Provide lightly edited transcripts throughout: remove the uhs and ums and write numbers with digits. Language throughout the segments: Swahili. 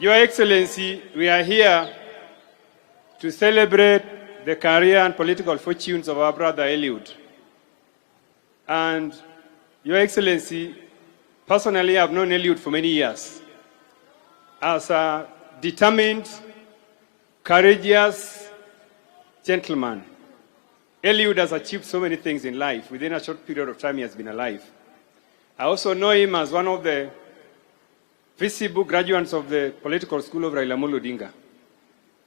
Your Excellency, we are here to celebrate the career and political fortunes of our brother Eliud. And Your Excellency, personally, I've known Eliud for many years as a determined, courageous gentleman. Eliud has achieved so many things in life. Within a short period of time, he has been alive. I also know him as one of the visible graduates of the political school of Raila Amolo Odinga.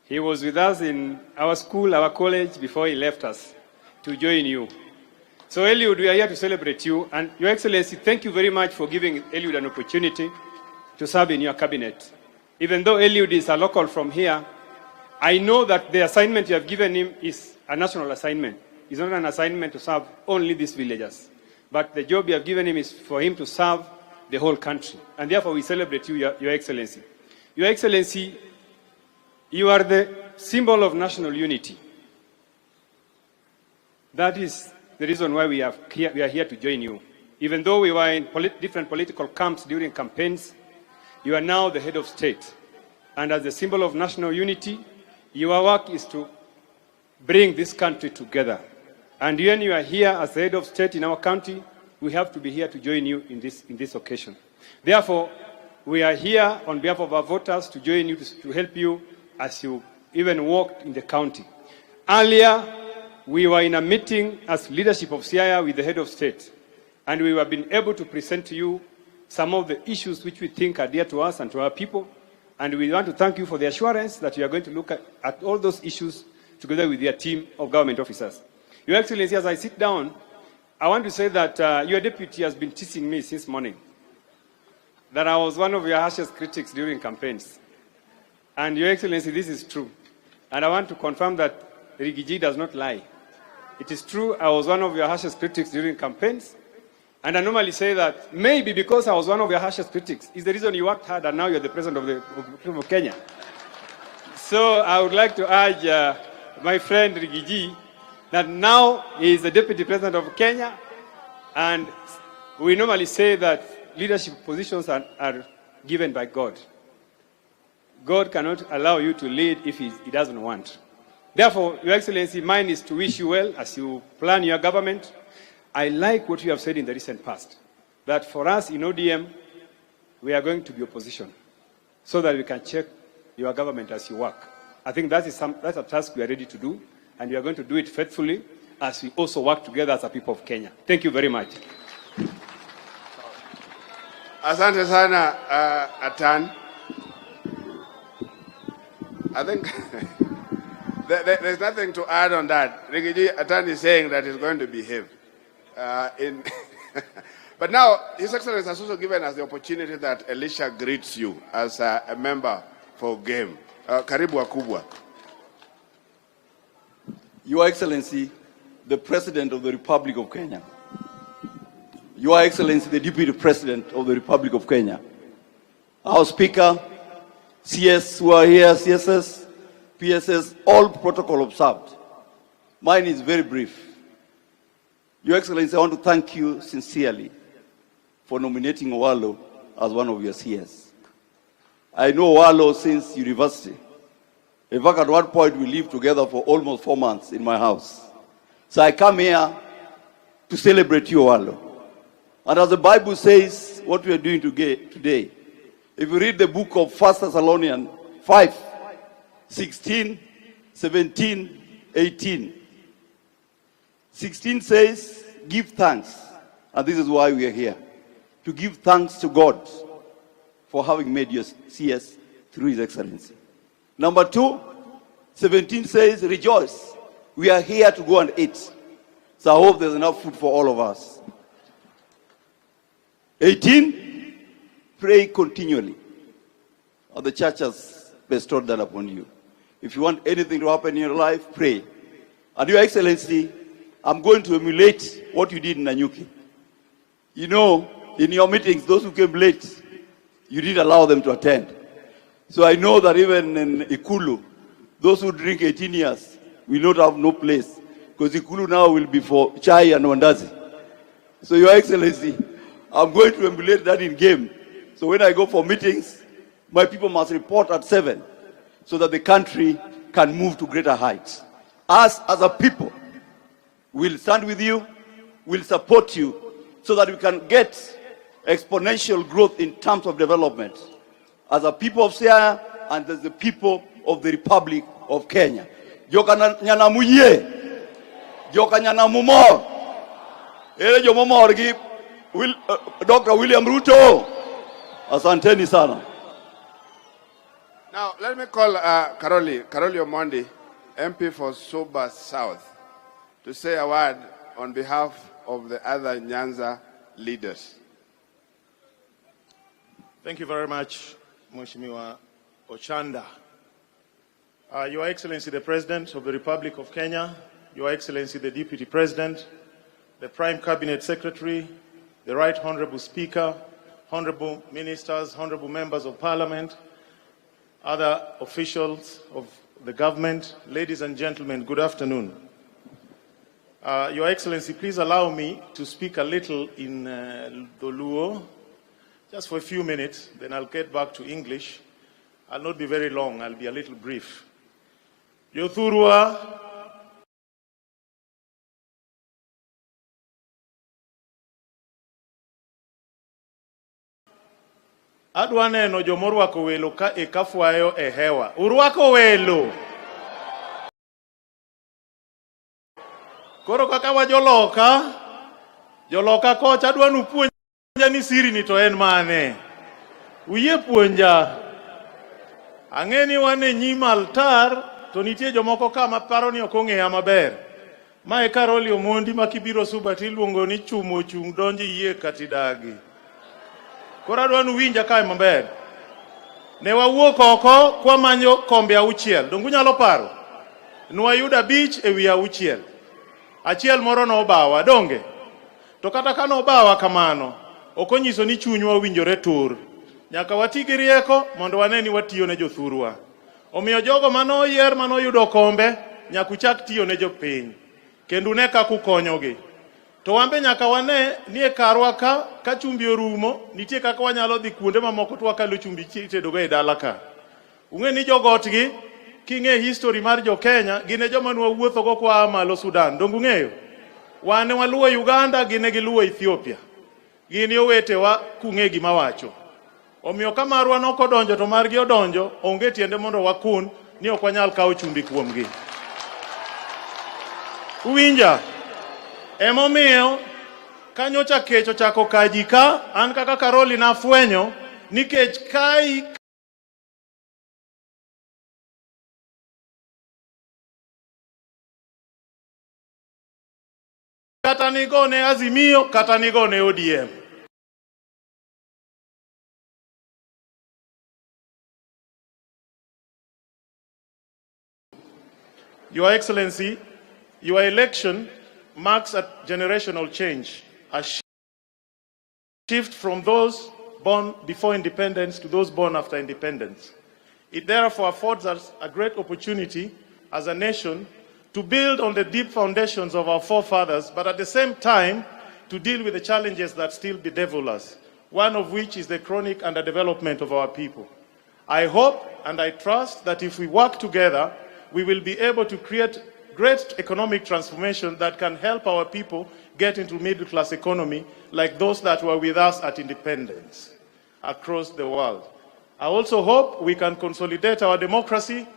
He was with us in our school, our college, before he left us to join you. So Eliud, we are here to celebrate you. And Your Excellency, thank you very much for giving Eliud an opportunity to serve in your cabinet. Even though Eliud is a local from here, I know that the assignment you have given him is a national assignment. It's not an assignment to serve only these villagers. But the job you have given him is for him to serve the whole country. And therefore we celebrate you, Your Excellency. Your Excellency, you are the symbol of national unity. That is the reason why we are here to join you. Even though we were in different political camps during campaigns, you are now the head of state. And as the symbol of national unity, your work is to bring this country together. And when you are here as the head of state in our country, we have to be here to join you in this occasion. Therefore, we are here on behalf of our voters to join you, to help you as you even walked in the county. Earlier, we were in a meeting as leadership of Siaya with the head of state, and we have been able to present to you some of the issues which we think are dear to us and to our people. And we want to thank you for the assurance that you are going to look at all those issues together with your team of government officers. Your Excellency, as I sit down, I want to say that your deputy has been teasing me since morning that I was one of your harshest critics during campaigns. And Your Excellency, this is true. And I want to confirm that Rigiji does not lie. It is true, I was one of your harshest critics during campaigns. And I normally say that maybe because I was one of your harshest critics is the reason you worked hard and now you're the president of Kenya. So I would like to urge my friend Rigiji that now he is the deputy president of Kenya, and we normally say that leadership positions are given by God. God cannot allow you to lead if he doesn't want. Therefore, Your Excellency, mine is to wish you well as you plan your government. I like what you have said in the recent past, that for us in ODM, we are going to be opposition so that we can check your government as you work. I think that's a task we are ready to do, and we are going to do it faithfully as we also work together as a people of Kenya. Thank you very much. Asante sana, Atan. I think there's nothing to add on that. Rigiji, Atan is saying that he's going to behave. But now, His Excellency has also given us the opportunity that Elisha greets you as a member for GAME. Karibu Wakubwa. Your Excellency, the President of the Republic of Kenya. Your Excellency, the Deputy President of the Republic of Kenya. Our Speaker, CS who are here, CSS, PSS, all protocol observed. Mine is very brief. Your Excellency, I want to thank you sincerely for nominating Owalo as one of your CS. I know Owalo since university. In fact, at one point, we lived together for almost 4 months in my house. So I come here to celebrate you, Owalo. And as the Bible says, what we are doing today, if you read the book of 1 Thessalonians 5, 16, 17, 18. 16 says, give thanks. And this is why we are here. To give thanks to God for having made you CS through His Excellency. Number 2, 17 says, rejoice. We are here to go and eat. So I hope there's enough food for all of us. 18, pray continually. The church has bestowed that upon you. If you want anything to happen in your life, pray. And Your Excellency, I'm going to emulate what you did in Nanyuki. You know, in your meetings, those who came late, you didn't allow them to attend. So I know that even in Ikulu, those who drink 18 years will not have no place, because Ikulu now will be for chai and wandazi. So Your Excellency, I'm going to emulate that in game. So when I go for meetings, My people must report at 7 so that the country can move to greater heights. Us as a people will stand with you, will support you so that we can get exponential growth in terms of development as a people of Siaya and as the people of the Republic of Kenya. Joka nyana muye, joka nyana mumor. Ele jo mumor gi Dr. William Ruto. Asanteni sana. Now, let me call Karoli Omondi, MP for Suba South, to say a word on behalf of the other Nyanza leaders. Thank you very much, Mheshimiwa Ochanda. Your Excellency, the President of the Republic of Kenya, Your Excellency, the Deputy President, the Prime Cabinet Secretary, the Right Honorable Speaker, Honorable Ministers, Honorable Members of Parliament, other officials of the government, ladies and gentlemen, good afternoon. Your Excellency, please allow me to speak a little in Luo, just for a few minutes, then I'll get back to English. I'll not be very long, I'll be a little brief. Yothurwa, adwa neno jomorwako welo ka ekafwayo e hewa. Urwako welo. Koro kaka wa joloka kocha adwa nu puonja ni siri ni to en mane. Uye puonja. Ang'eni wane nyima altar to nitie jomoko kama paro ni ok ong'eya maber. Mae Karoli Omondi ma kibiro Suba tiluongo ni chumo chung donji yie katidagi. Koro adwa nu winja kae maber. Ne wawuok oko kwa manyo kombe auchiel. Dongu nyalo paro. Nwayudo abich e wi auchiel. Achiel moro no obawa donge. To kata kano obawa kamano, okonyiso ni chunywa winjore tur. Nyaka watigi rieko mondo waneni watiyo ne jothurwa. Omiyo jogo mano yier mano yudo kombe, nyaku chak tiyo ne jopiny. Kendo ne ka kukonyogi. To wambe nyaka wane ni e karwa ka chumbi orumo, nitie kaka wanyalo dhi kuonde mamoko to wakalo chumbi tedogo e dala ka. Ung'e ni jogotgi king'e history mar jo Kenya, gine joma nwa wuotho go kwa malo Sudan. Dongu ng'eyo? Wane waluwo Uganda, gine giluwo Ethiopia. Gini owetewa kung'e gima wacho. Omiyo ka marwa nokodonjo to margi odonjo, onge tiende mondo wakun ni ok wanyal kawo chumbi kuomgi. Uwinja? Emomiyo kanyocha kech ochako kaji ka, an kaka Karoli nafwenyo nikech kai kata nigone Azimio, kata nigone ODM. Your Excellency, your election marks a generational change, a shift from those born before independence to those born after independence. It therefore affords us a great opportunity as a nation to build on the deep foundations of our forefathers, but at the same time to deal with the challenges that still bedevil us, one of which is the chronic underdevelopment of our people. I hope and I trust that if we work together, we will be able to create great economic transformation that can help our people get into middle-class economy like those that were with us at independence across the world. I also hope we can consolidate our democracy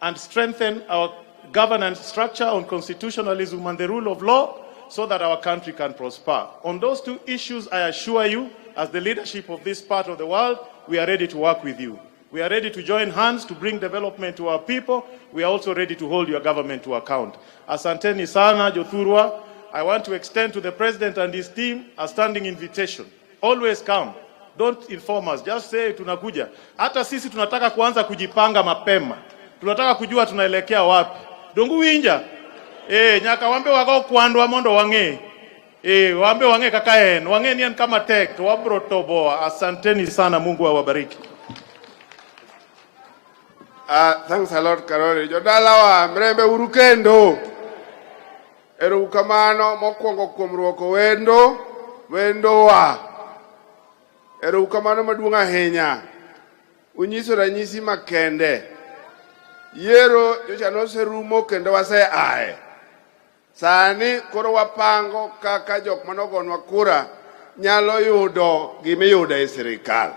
and strengthen our governance structure on constitutionalism and the rule of law so that our country can prosper. On those two issues, I assure you, as the leadership of this part of the world, we are ready to work with you. We are ready to join hands to bring development to our people. We are also ready to hold your government to account. Asanteni sana, Jothurwa. I want to extend to the President and his team a standing invitation. Always come. Don't inform us. Just say tunakuja. Hata sisi tunataka kuanza kujipanga mapema. Tunataka kujua tunaelekea wapi. Dongu winja. Nyaka wambe wako kuandwa mondo wange. Wambe wange kakaen. Wange nian kama tek. Wabro toboa. Asanteni sana, Mungu awabariki. Thanks a lot, Karoli. Jodalawa, mrembe urukendo. Erukamano mokwongo kuom rwako wendo wa. Erukamano maduong' ahinya. unyiso ranyisi makende. Yiero nyocha noserumo kendo waseaye. Sani koro wapango kaka jok manogonwa kura nyalo yudo gimiyudo e sirikal.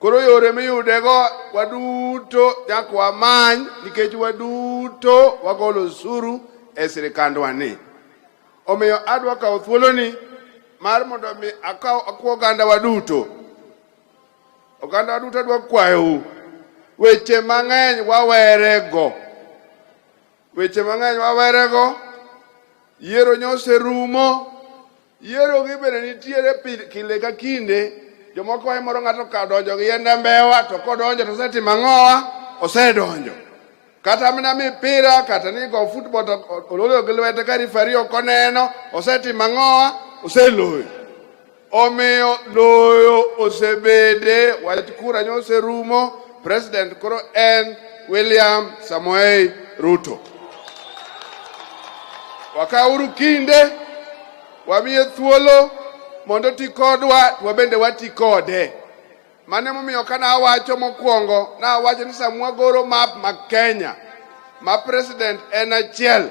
Koro yore miyudego waduto nyaka wamany nikech waduto wagolo osuru e sirikandwa ni. Omiyo adwa kawo thuoloni mar mondo mi akwa oganda waduto. Oganda waduto adwa kwayou weche mang'eny wawerego. Weche mang'eny wawerego. Yiero nyoserumo. Yiero gi bende nitiere kinde ka kinde. Jomoko wae moro ng'ato ka donjo gi yiende mbewa to kodonjo to osetimo ang'owa, osedonjo. Kata mana mipira kata ni go football to ololo gi lwete ka referee ok oneno, osetimo ang'owa, oseloyo. Omiyo loyo osebede, wach kura nyoserumo. President koro en William Samoei Ruto. Wakauru kinde, wamiye thuolo mondo ti kodwa, wabende wati kode. Mane momiyo kana awacho mokwongo, na awacho ni samwa goro map ma Kenya, ma president en achiel,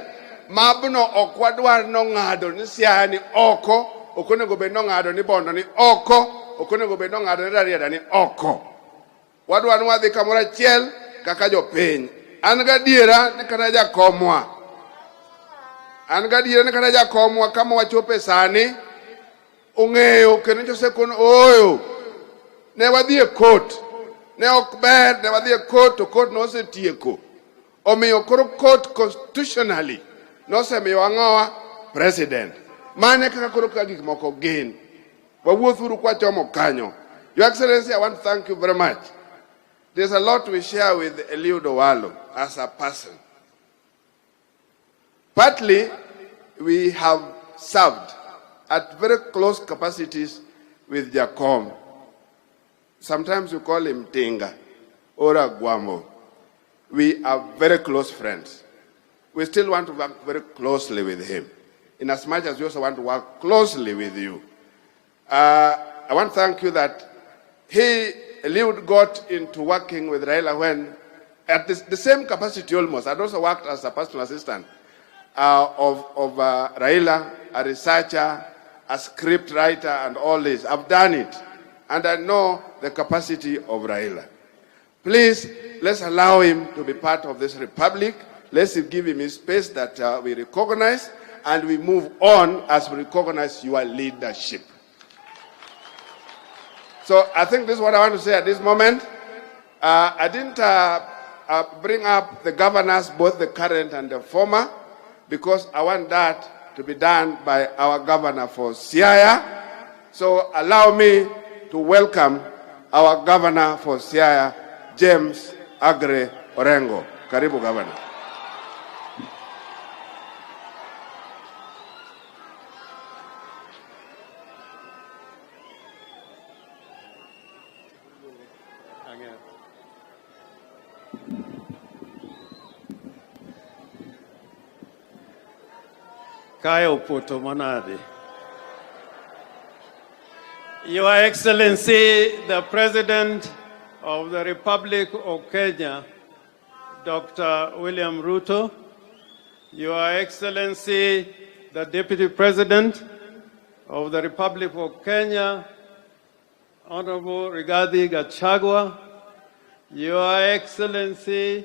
mapno ok wadwar nong'ado ni Siaya ni oko, ok onego bed nong'ado ni Bondo ni oko, ok onego bed nong'ado ni Rarieda ni oko. Wadwar ni wadhi kamoro achiel kaka jopiny. An gadiera ni kata jakomwa. An gadiera ni kata jakomwa kama wachope sani, ong'eyo kendo nyocha kono oyo. Ne wadhi e court. Ne ok ber, ne wadhi e court to court nosetieko. Omiyo koro court constitutionally nosemiyo ang'owa president. Mane kaka koro ka gik moko gin. Wawuothuru kwachomo kanyo. Your Excellency, I want to thank you very much. There's a lot we share with Eliud Owalo as a person. Partly, we have served at very close capacities with Jacom. Sometimes we call him Tinga or Agwambo. We are very close friends. We still want to work very closely with him, in as much as we also want to work closely with you. I want to thank you that Eliud got into working with Raila when, at the same capacity almost. I'd also worked as a personal assistant of Raila, a researcher, a script writer, and all this. I've done it, and I know the capacity of Raila. Please, let's allow him to be part of this republic. Let's give him his space that we recognize, and we move on as we recognize your leadership. So I think this is what I want to say at this moment. I didn't bring up the governors, both the current and the former, because I want that to be done by our governor for Siaya. So allow me to welcome our governor for Siaya, James Agre Orengo. Karibu, Governor. Kayo Poto Manade. Your Excellency, the President of the Republic of Kenya, Dr. William Ruto, Your Excellency, the Deputy President of the Republic of Kenya, Honorable Rigathi Gachagua, Your Excellency,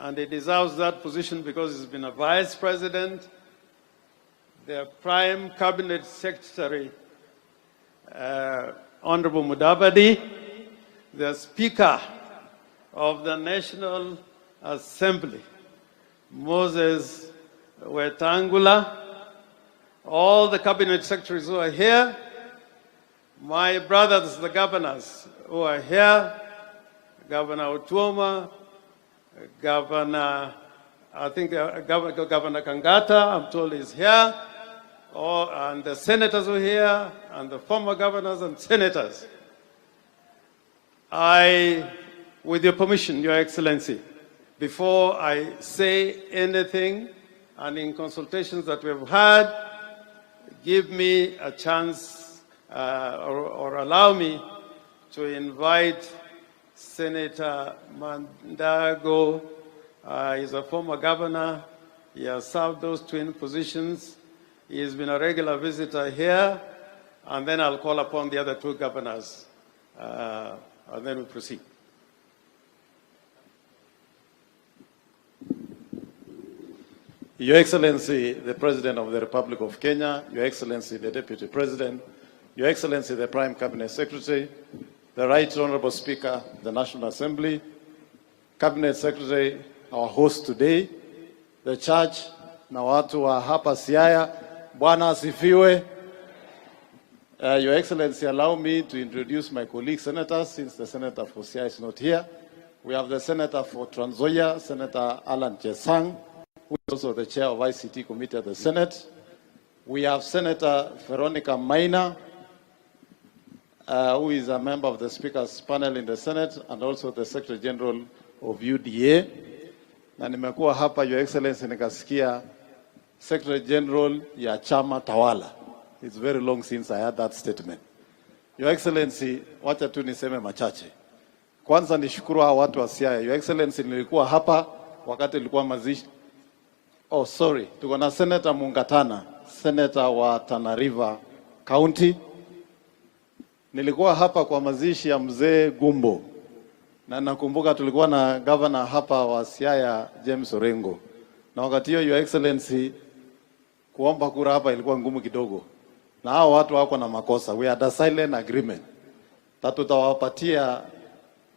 and he deserves that position because he's been a Vice President, the Prime Cabinet Secretary, Honorable Mudavadi, the Speaker of the National Assembly, Moses Wetangula, all the Cabinet Secretaries who are here, my brothers, the governors who are here, Governor Otuoma, Governor, I think Governor Kangata, I'm told is here, and the senators who are here, and the former governors and senators. With your permission, Your Excellency, before I say anything, and in consultations that we've had, give me a chance or allow me to invite Senator Mandago is a former governor. He has served those twin positions. He has been a regular visitor here. And then I'll call upon the other two governors. And then we proceed. Your Excellency, the President of the Republic of Kenya, Your Excellency, the Deputy President, Your Excellency, the Prime Cabinet Secretary, the Right Honorable Speaker of the National Assembly, Cabinet Secretary, our host today, the church, na watu wa hapa Siaya, Bwana asifiwe. Your Excellency, allow me to introduce my colleague senators, since the Senator for Siaya is not here. We have the Senator for Trans Nzoia, Senator Alan Chesang, who is also the chair of ICT Committee at the Senate. We have Senator Veronica Maina, who is a member of the Speaker's panel in the Senate and also the Secretary General of UDA. Na nimekuwa hapa, Your Excellency, nikasikia Secretary General ya chama tawala. It's very long since I had that statement. Your Excellency, wacha tu niseme machache. Kwanza nishukuru hawa watu wa Siaya. Your Excellency, nilikuwa hapa wakati ilikuwa mazishi. Oh, sorry. Tuko na Senator Mungatana, Senator wa Tana River County. Nilikuwa hapa kwa mazishi ya mzee Gumbo. Na nakumbuka tulikuwa na governor hapa wa Siaya, James Orengo. Na wakati hiyo, Your Excellency, kuomba kura hapa ilikuwa ngumu kidogo. Na hao watu wako na makosa. We had a silent agreement. Tutawapatia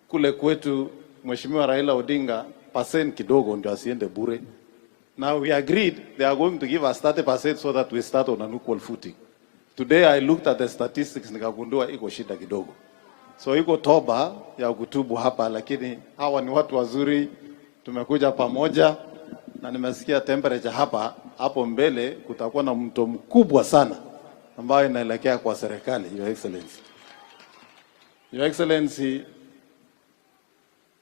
kule kwetu Mheshimiwa Raila Odinga % kidogo ndio asiende bure. Now we agreed they are going to give us 30% so that we start on an equal footing. Today I looked at the statistics nikagundua iko shida kidogo. So iko toba ya kutubu hapa, lakini hawa ni watu wazuri, tumekuja pamoja na nimesikia temperature hapa hapo mbele kutakuwa na mto mkubwa sana ambayo inaelekea kwa serikali. Your Excellency, Your Excellency,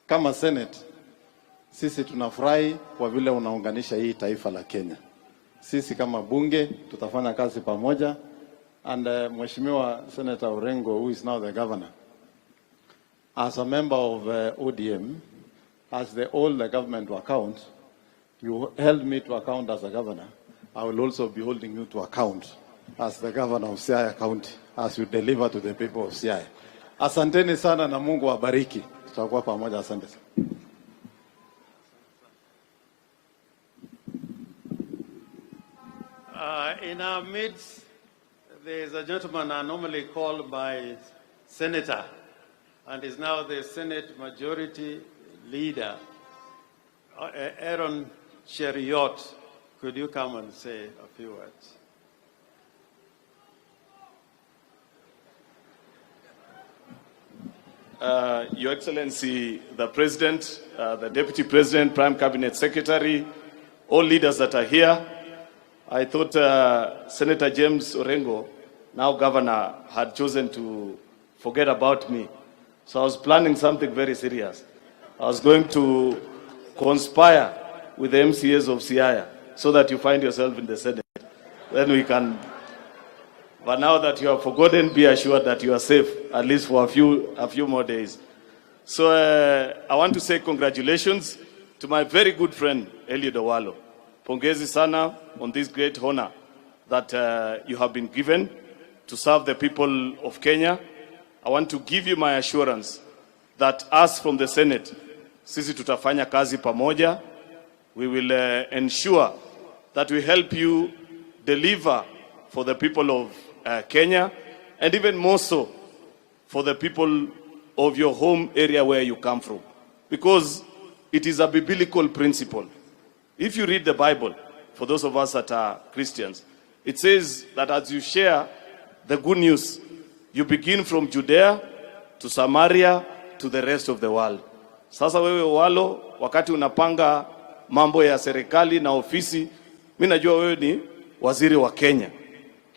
kama Senate sisi tunafurahi kwa vile unaunganisha hii taifa la Kenya. Sisi kama bunge tutafanya kazi pamoja, and Mheshimiwa Senator Orengo, who is now the governor, as a member of ODM, as they hold the government to account, you held me to account as a governor. I will also be holding you to account as the governor of Siaya County, as you deliver to the people of Siaya. Asanteni sana na Mungu awabariki. Tutakuwa pamoja, asante sana. In our midst, there is a gentleman I normally call my senator, and is now the Senate Majority Leader, Aaron Cheriot. Could you come and say a few words? Your Excellency, the President, the Deputy President, Prime Cabinet Secretary, all leaders that are here, I thought Senator James Orengo, now Governor, had chosen to forget about me. So I was planning something very serious. I was going to conspire with the MCAs of Siaya so that you find yourself in the Senate. Then we can. But now that you have forgotten, be assured that you are safe, at least for a few more days. So I want to say congratulations to my very good friend, Eliud Owalo. Pongezi sana on this great honor that you have been given to serve the people of Kenya. I want to give you my assurance that us from the Senate, sisi tutafanya kazi pamoja. We will ensure that we help you deliver for the people of Kenya, and even more so for the people of your home area where you come from. Because it is a biblical principle. If you read the Bible, for those of us that are Christians, it says that as you share the good news, you begin from Judea to Samaria to the rest of the world. Sasa wewe Owalo, wakati unapanga mambo ya serikali na ofisi, mimi najua wewe ni waziri wa Kenya.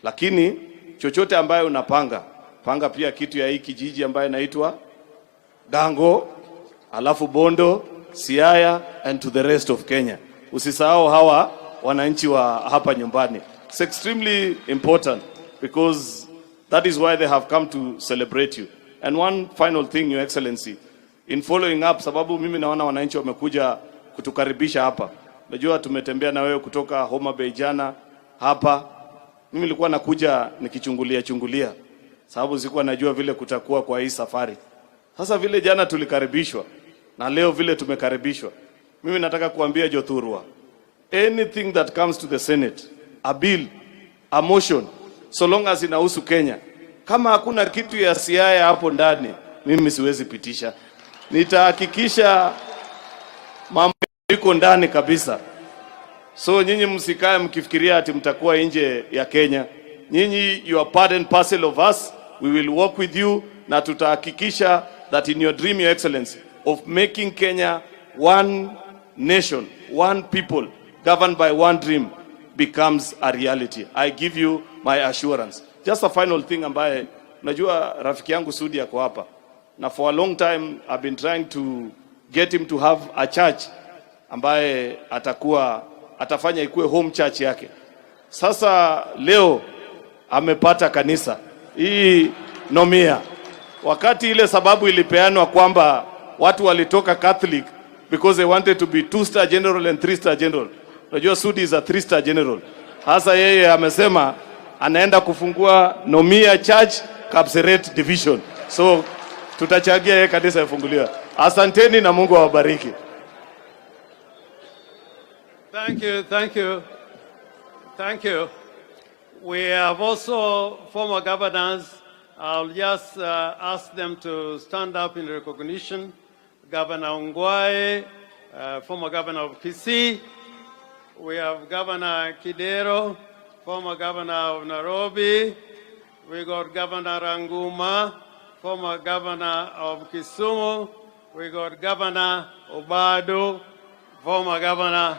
Lakini chochote ambayo unapanga, panga pia kitu ya hii kijiji ambayo inaitwa Gango, alafu Bondo, Siaya, and to the rest of Kenya. Usisahau hawa wananchi wa hapa nyumbani. It's extremely important because that is why they have come to celebrate you. And one final thing, Your Excellency, in following up, sababu mimi naona wananchi wamekuja kutukaribisha hapa. Najua tumetembea na wewe kutoka Homa Bay jana hapa. Mimi nilikuwa nakuja nikichungulia sababu sikuwa najua vile kutakuwa kwa hii safari. Sasa vile jana tulikaribishwa na leo vile tumekaribishwa, mimi nataka kuambia Jothurwa, anything that comes to the Senate, a bill, a motion, so long as inahusu Kenya, kama hakuna kitu ya Siaya hapo ndani, mimi siwezi pitisha. Nitahakikisha mambo iko ndani kabisa. So nyinyi msikae mkifikiria ati mtakuwa nje ya Kenya. Nyinyi, you are part and parcel of us. We will work with you na tutahakikisha that in your dream, Your Excellency, of making Kenya one nation, one people, governed by one dream, becomes a reality. I give you my assurance. Just a final thing ambaye, najua rafiki yangu Sudi yako hapa. Na for a long time, I've been trying to get him to have a church ambaye atafanya ikuwe home church yake. Sasa leo amepata kanisa. Hii nomia. Wakati ile sababu ilipeanwa kwamba watu walitoka Catholic because they wanted to be 2-star general and 3-star general. Unajua Sudi is a 3-star general. Hasa yeye amesema anaenda kufungua Nomia Church Kapseret Division. So tutachagia yeye kanisa ifunguliwe. Asanteni na Mungu awabariki. Thank you. We have also former governors. I'll just ask them to stand up in recognition. Governor Ongwae, former governor of Kisii. We have Governor Kidero, former governor of Nairobi. We got Governor Ranguma, former governor of Kisumu. We got Governor Obado, former governor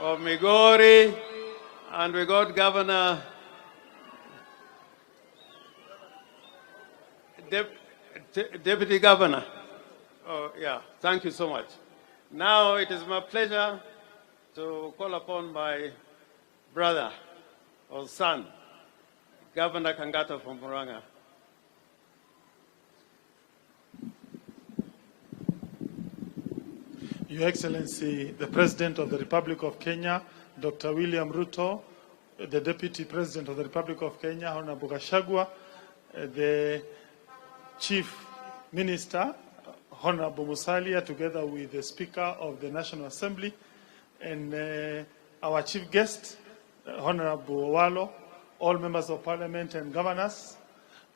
of Migori. And we got Governor Deputy Governor. Oh, yeah, thank you so much. Now it is my pleasure to call upon my brother or son, Governor Kangata from Murang'a. Your Excellency, the President of the Republic of Kenya, Dr. William Ruto, the Deputy President of the Republic of Kenya, Honorable Gachagua, the Chief Minister, Honorable Musalia, together with the Speaker of the National Assembly, and our Chief Guest, Honorable Owalo, all members of Parliament and governors.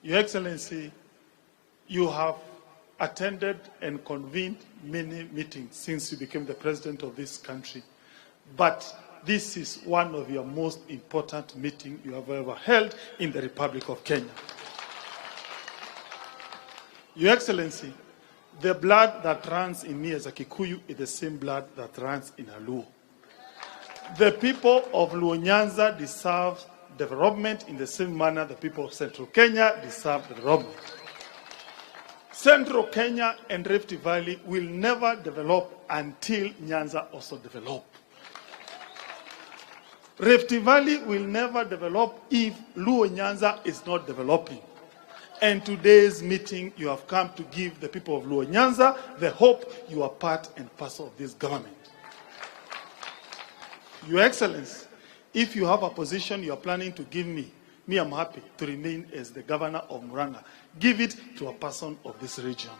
Your Excellency, you have attended and convened many meetings since you became the President of this country. But this is one of your most important meetings you have ever held in the Republic of Kenya. Your Excellency, the blood that runs in me as a Kikuyu is the same blood that runs in a Luo. The people of Luo Nyanza deserve development in the same manner the people of Central Kenya deserve development. Central Kenya and Rift Valley will never develop until Nyanza also develop. Rift Valley will never develop if Luo Nyanza is not developing. And today's meeting, you have come to give the people of Luo Nyanza the hope you are part and parcel of this government. Your Excellency, if you have a position you are planning to give me, I'm happy to remain as the governor of Murang'a. Give it to a person of this region.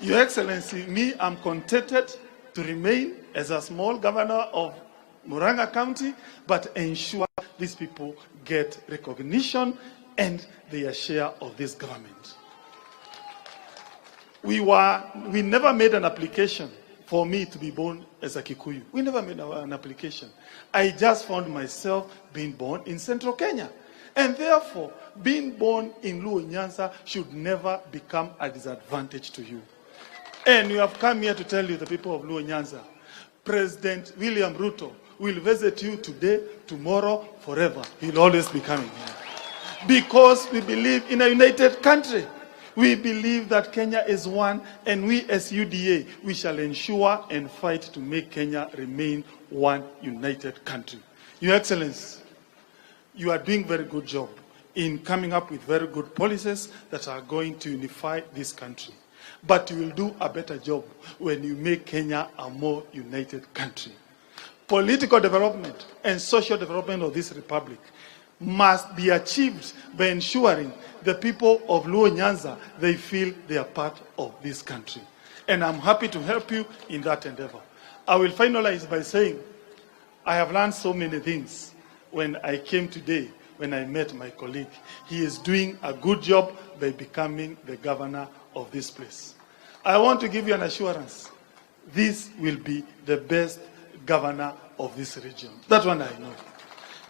Your Excellency, I'm contented to remain as a small governor of Murang'a County, but ensure these people get recognition and their share of this government. We never made an application for me to be born as a Kikuyu. We never made an application. I just found myself being born in Central Kenya. And therefore, being born in Luo Nyanza should never become a disadvantage to you. And we have come here to tell you, the people of Luo Nyanza, President William Ruto will visit you today, tomorrow, forever. He'll always be coming here. Because we believe in a united country. We believe that Kenya is one, and we as UDA, we shall ensure and fight to make Kenya remain one united country. Your Excellency, you are doing a very good job in coming up with very good policies that are going to unify this country. But you will do a better job when you make Kenya a more united country. Political development and social development of this republic must be achieved by ensuring the people of Luo Nyanza, they feel they are part of this country. And I'm happy to help you in that endeavor. I will finalize by saying, I have learned so many things when I came today, when I met my colleague. He is doing a good job by becoming the governor of this place. I want to give you an assurance. This will be the best governor of this region. That one I know.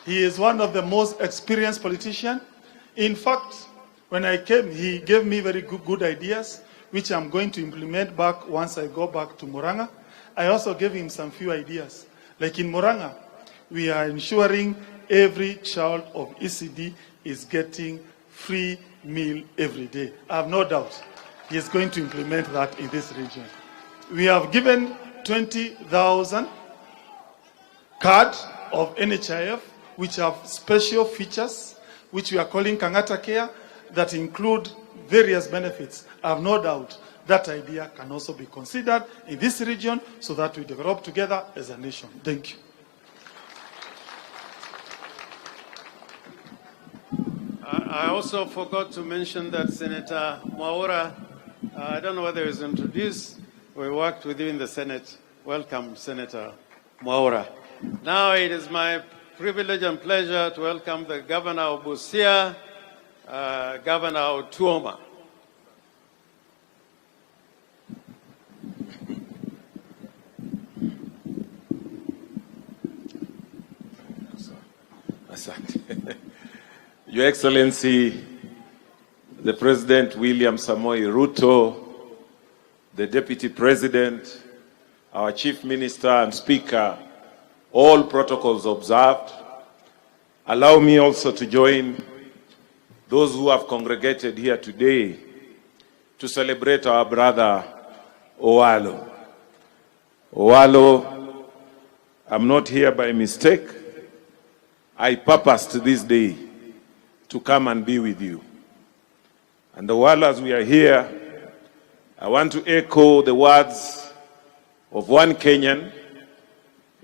He is one of the most experienced politicians. In fact, when I came, he gave me very good ideas, which I'm going to implement back once I go back to Murang'a. I also gave him some few ideas. Like in Murang'a, we are ensuring every child of ECD is getting free meal every day. I have no doubt he is going to implement that in this region. We have given 20,000 cards of NHIF, which have special features, which we are calling Kangata Care, that include various benefits. I have no doubt that idea can also be considered in this region so that we develop together as a nation. Thank you. I also forgot to mention that Senator Mwaura, I don't know whether he was introduced. We worked with you in the Senate. Welcome, Senator Mwaura. Now it is my privilege and pleasure to welcome the Governor of Busia, Governor Otuoma. Your Excellency, the President William Samoei Ruto, the Deputy President, our Chief Minister and Speaker, all protocols observed. Allow me also to join those who have congregated here today to celebrate our brother Owalo. Owalo, I'm not here by mistake. I purposed this day to come and be with you. And Owalo, as we are here, I want to echo the words of one Kenyan.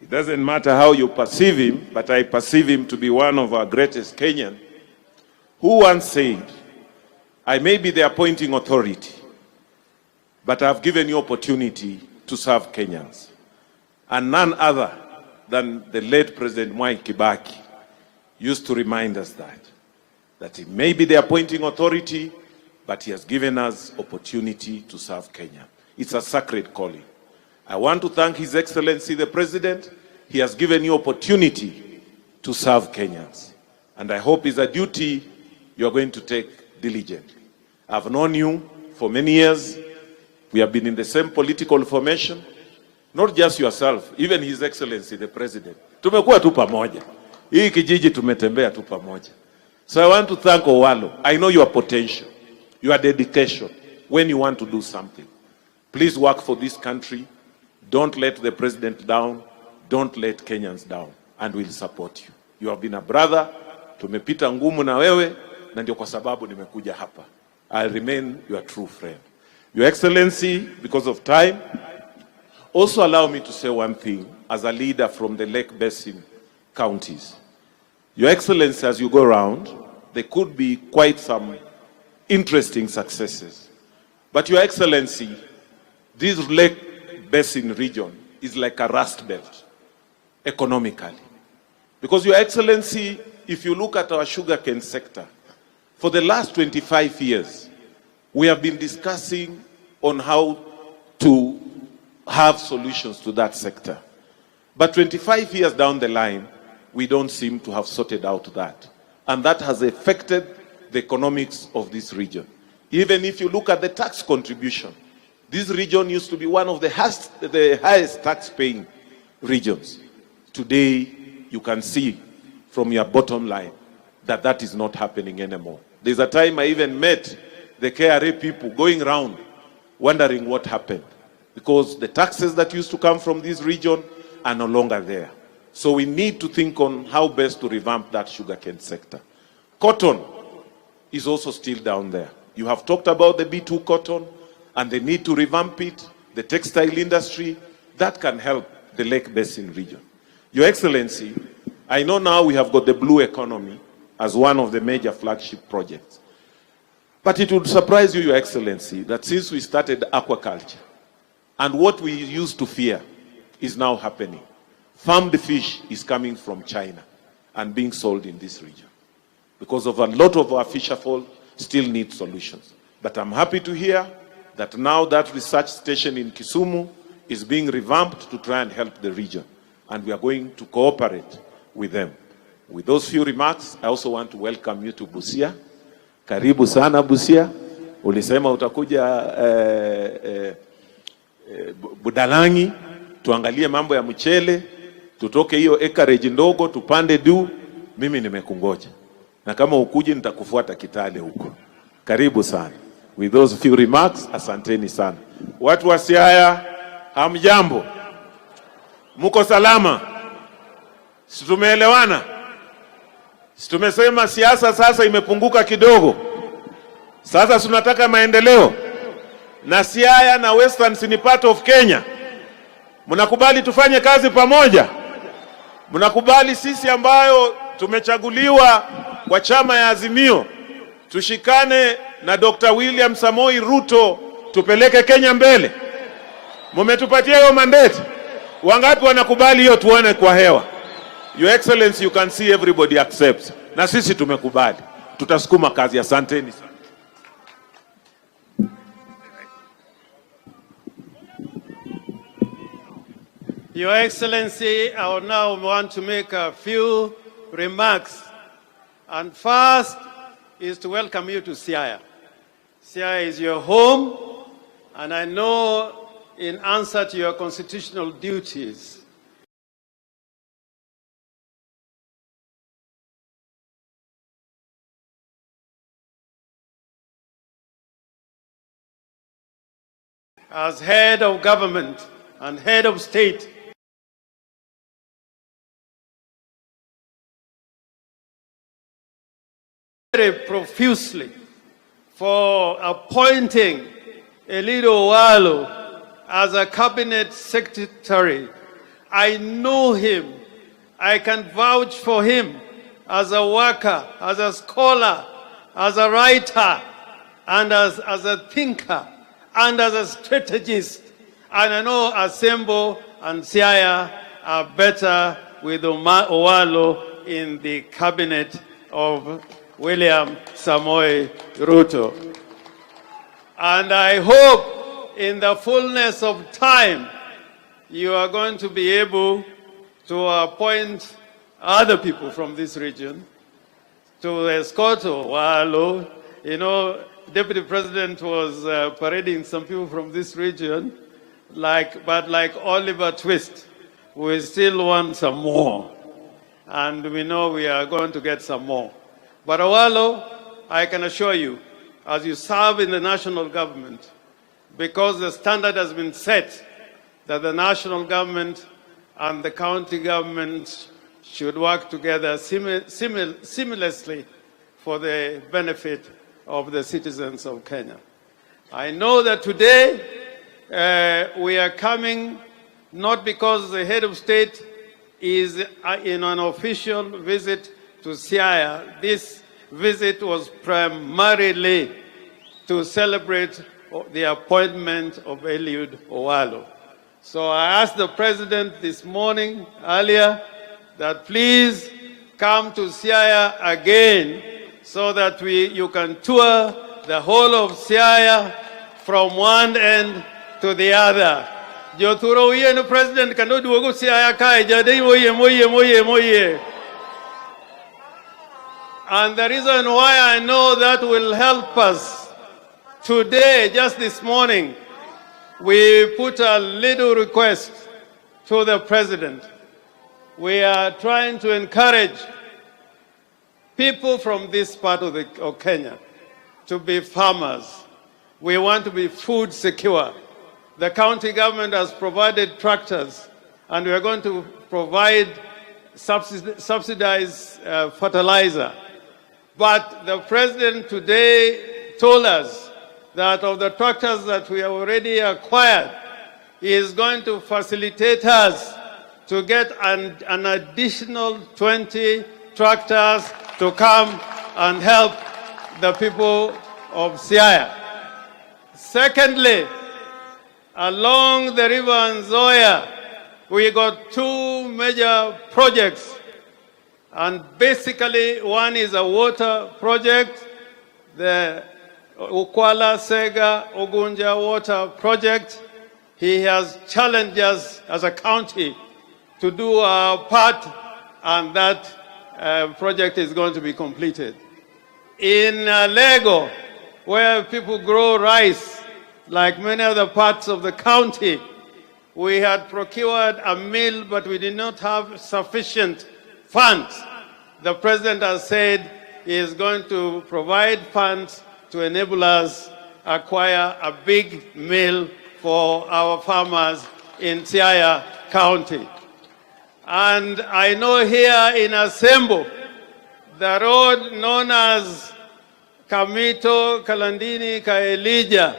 It doesn't matter how you perceive him, but I perceive him to be one of our greatest Kenyans, who once said, I may be the appointing authority, but I've given you opportunity to serve Kenyans. And none other than the late President Mwai Kibaki used to remind us that he may be the appointing authority, but he has given us opportunity to serve Kenya. It's a sacred calling. I want to thank His Excellency the President. He has given you opportunity to serve Kenyans. And I hope it's a duty you are going to take diligently. I've known you for many years. We have been in the same political formation. Not just yourself, even His Excellency the President. Tumekuwa tu pamoja. Hii kijiji tumetembea tu pamoja. So I want to thank Owalo. I know your potential, your dedication when you want to do something. Please work for this country. Don't let the President down. Don't let Kenyans down. And we'll support you. You have been a brother. Tumepita ngumu na wewe, na ndio kwa sababu nimekuja hapa. I remain your true friend. Your Excellency, because of time, also allow me to say one thing as a leader from the Lake Basin counties. Your Excellency, as you go around, there could be quite some interesting successes. But Your Excellency, this Lake Basin region is like a rust belt economically. Because Your Excellency, if you look at our sugarcane sector, for the last 25 years, we have been discussing on how to have solutions to that sector. But 25 years down the line, we don't seem to have sorted out that. And that has affected the economics of this region. Even if you look at the tax contribution, this region used to be one of the highest tax-paying regions. Today, you can see from your bottom line that that is not happening anymore. There's a time I even met the KRA people going around wondering what happened, because the taxes that used to come from this region are no longer there. So we need to think on how best to revamp that sugarcane sector. Cotton is also still down there. You have talked about the B2 cotton. and they need to revamp it, the textile industry, that can help the Lake Basin region. Your Excellency, I know now we have got the blue economy as one of the major flagship projects. But it would surprise you, Your Excellency, that since we started aquaculture, and what we used to fear is now happening. Farmed fish is coming from China and being sold in this region because of a lot of our fisherfolk still need solutions. But I'm happy to hear that now that research station in Kisumu is being revamped to try and help the region, and we are going to cooperate with them. With those few remarks, I also want to welcome you to Busia. Karibu sana Busia. Ulisema utakuja Budalangi, tuangalie mambo ya mchele, tutoke hiyo acreage ndogo, tupande juu. Mimi nimekungoja. Na kama ukuje nitakufuata Kitale huko. Karibu sana. With those few remarks, asanteni sana. Watu wa Siaya, hamjambo? Muko salama? Situmeelewana? Tumesema siasa sasa imepunguka kidogo. Sasa tunataka maendeleo. Na Siaya na Western ni part of Kenya. Mnakubali tufanye kazi pamoja? Mnakubali sisi ambayo tumechaguliwa kwa chama ya Azimio tushikane na Dr. William Samoei Ruto tupeleke Kenya mbele? Mumetupatia hiyo mandate. Wangapi wanakubali hiyo tuone kwa hewa? Your Excellency, you can see everybody accepts. Na sisi tumekubali. Tutasukuma kazi. Asanteni sana. Your Excellency, I would now want to make a few remarks. And first is to welcome you to Siaya. Siaya is your home, and I know in answer to your constitutional duties, as head of government and head of state, very profusely for appointing Eliud Owalo as a cabinet secretary. I know him. I can vouch for him as a worker, as a scholar, as a writer, and as a thinker, and as a strategist. And I know Asembo and Siaya are better with Owalo in the cabinet of William Samoei Ruto. And I hope in the fullness of time, you are going to be able to appoint other people from this region to escort Owalo. You know, Deputy President was parading some people from this region, but like Oliver Twist, we still want some more. And we know we are going to get some more. But Owalo, I can assure you, as you serve in the national government, because the standard has been set that the national government and the county government should work together seamlessly for the benefit of the citizens of Kenya. I know that today we are coming not because the head of state is in an official visit to Siaya. This visit was primarily to celebrate the appointment of Eliud Owalo. So I asked the president this morning, earlier, that please come to Siaya again so that you can tour the whole of Siaya from one end to the other. Joturo uye no president kano duogo Siaya kai jadei moye. And the reason why I know that will help us today, just this morning, we put a little request to the president. We are trying to encourage people from this part of Kenya to be farmers. We want to be food secure. The county government has provided tractors, and we are going to provide subsidized fertilizer. But the president today told us that of the tractors that we have already acquired, he is going to facilitate us to get an additional 20 tractors to come and help the people of Siaya. Secondly, along the river Nzoia, we got two major projects. And basically, one is a water project, the Ukwala Sega Ogunja water project. He has challenged us as a county to do our part, and that project is going to be completed. In Lego, where people grow rice, like many other parts of the county, we had procured a mill, but we did not have sufficient funds. The president has said he is going to provide funds to enable us acquire a big mill for our farmers in Siaya County. And I know here in Asembo, the road known as Kamito, Kalandini, Kaelija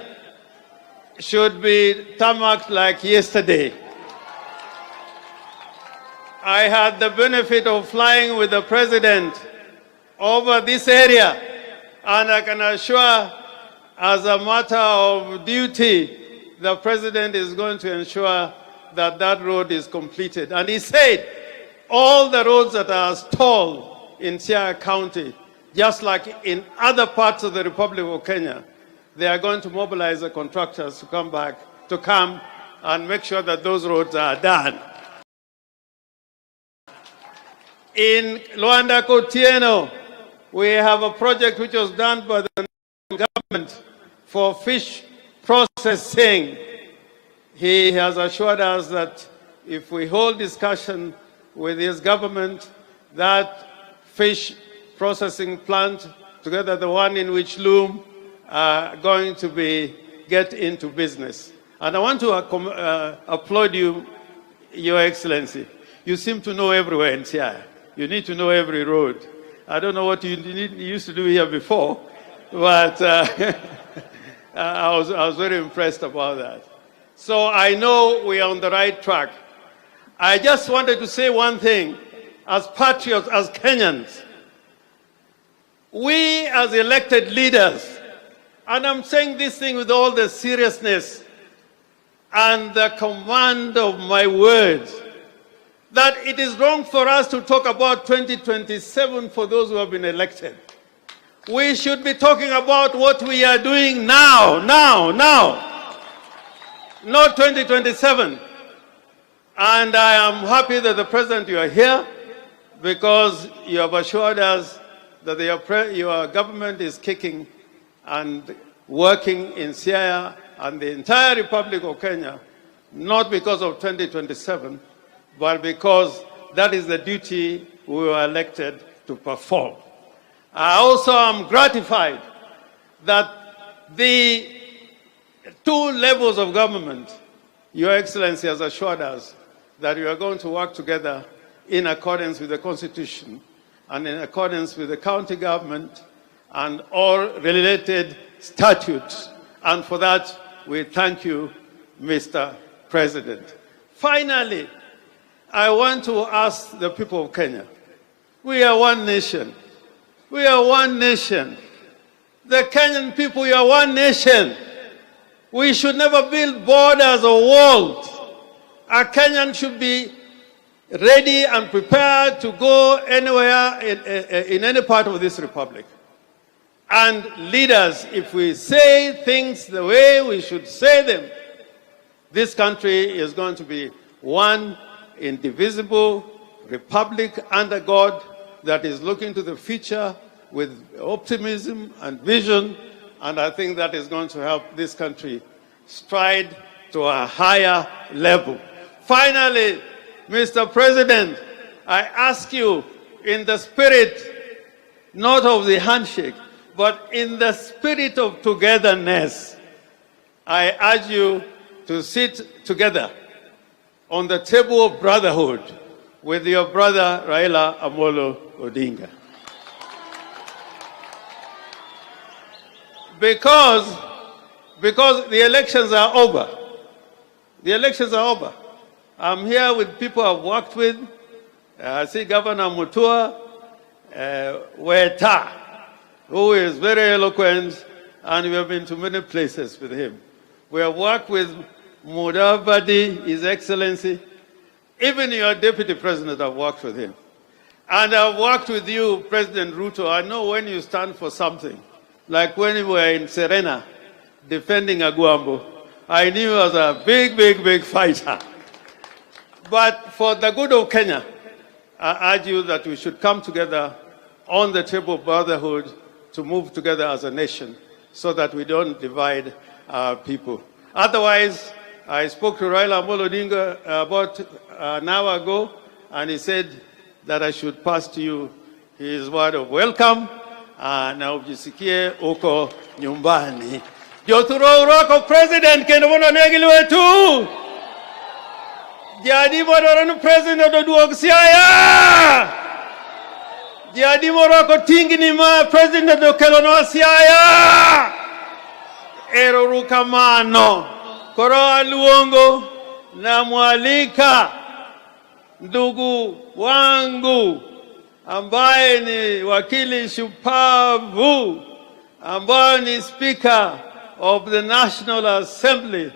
should be tarmacked like yesterday. I had the benefit of flying with the president over this area, and I can assure, as a matter of duty, the president is going to ensure that that road is completed. And he said, all the roads that are stalled in Siaya County, just like in other parts of the Republic of Kenya, they are going to mobilize the contractors to come and make sure that those roads are done. In Luanda Kotieno, we have a project which was done by the government for fish processing. He has assured us that if we hold discussion with his government, that fish processing plant, together the one in which Loom, are going to get into business. And I want to applaud you, Your Excellency. You seem to know everywhere in Siaya. You need to know every road. I don't know what you used to do here before, but I was very impressed about that. So I know we are on the right track. I just wanted to say one thing. As patriots, as Kenyans, we as elected leaders, and I'm saying this thing with all the seriousness and the command of my words, that it is wrong for us to talk about 2027 for those who have been elected. We should be talking about what we are doing now, not 2027. And I am happy that the President, you are here, because you have assured us that your government is kicking and working in Siaya and the entire Republic of Kenya, not because of 2027, but because that is the duty we were elected to perform. I also am gratified that the two levels of government, Your Excellency has assured us that we are going to work together in accordance with the Constitution and in accordance with the county government and all related statutes. And for that, we thank you, Mr. President. Finally, I want to ask the people of Kenya, we are one nation. We are one nation. The Kenyan people, we are one nation. We should never build borders or walls. A Kenyan should be ready and prepared to go anywhere in any part of this republic. And leaders, if we say things the way we should say them, this country is going to be one indivisible republic under God that is looking to the future with optimism and vision, and I think that is going to help this country stride to a higher level. Finally, Mr. President, I ask you in the spirit, not of the handshake, but in the spirit of togetherness, I urge you to sit together on the table of brotherhood with your brother Raila Amolo Odinga. Because because the elections are over. The elections are over. I'm here with people I've worked with. I see Governor Mutua Weta, who is very eloquent, and we have been to many places with him. We have worked with Mudavadi, His Excellency. Even your Deputy President, I've worked with him. And I've worked with you, President Ruto. I know when you stand for something, like when you were in Serena defending Aguambo, I knew you was a big, big, big fighter. But for the good of Kenya, I urge you that we should come together on the table of brotherhood to move together as a nation so that we don't divide our people. Otherwise, I spoke to Raila Amolo Odinga about an hour ago, and he said that I should pass to you his word of welcome na ujisikie uko nyumbani. Joturo uroko president kendo bono negiliwe tu. Jadi bono president oduog Siaya. Jadi moroko tingini ma president okelo no Siaya. Erorukamano. Koro aluongo na mwalika ndugu wangu ambaye ni wakili shupavu, ambaye ni Speaker of the National Assembly,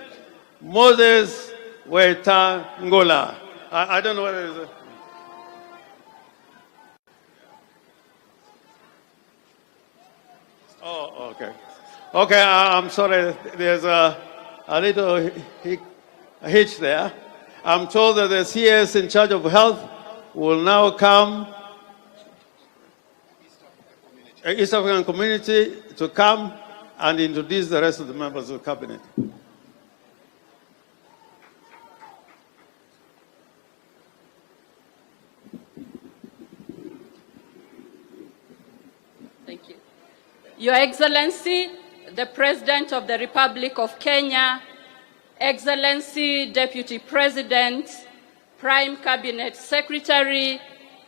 Moses Wetangula. I don't know what it is. Oh, okay. Okay, I'm sorry. There's a little hitch there. I'm told that the CS in charge of health will now come, East African community, to come and introduce the rest of the members of the cabinet. Thank you. Your Excellency, the President of the Republic of Kenya, Excellency Deputy President, Prime Cabinet Secretary,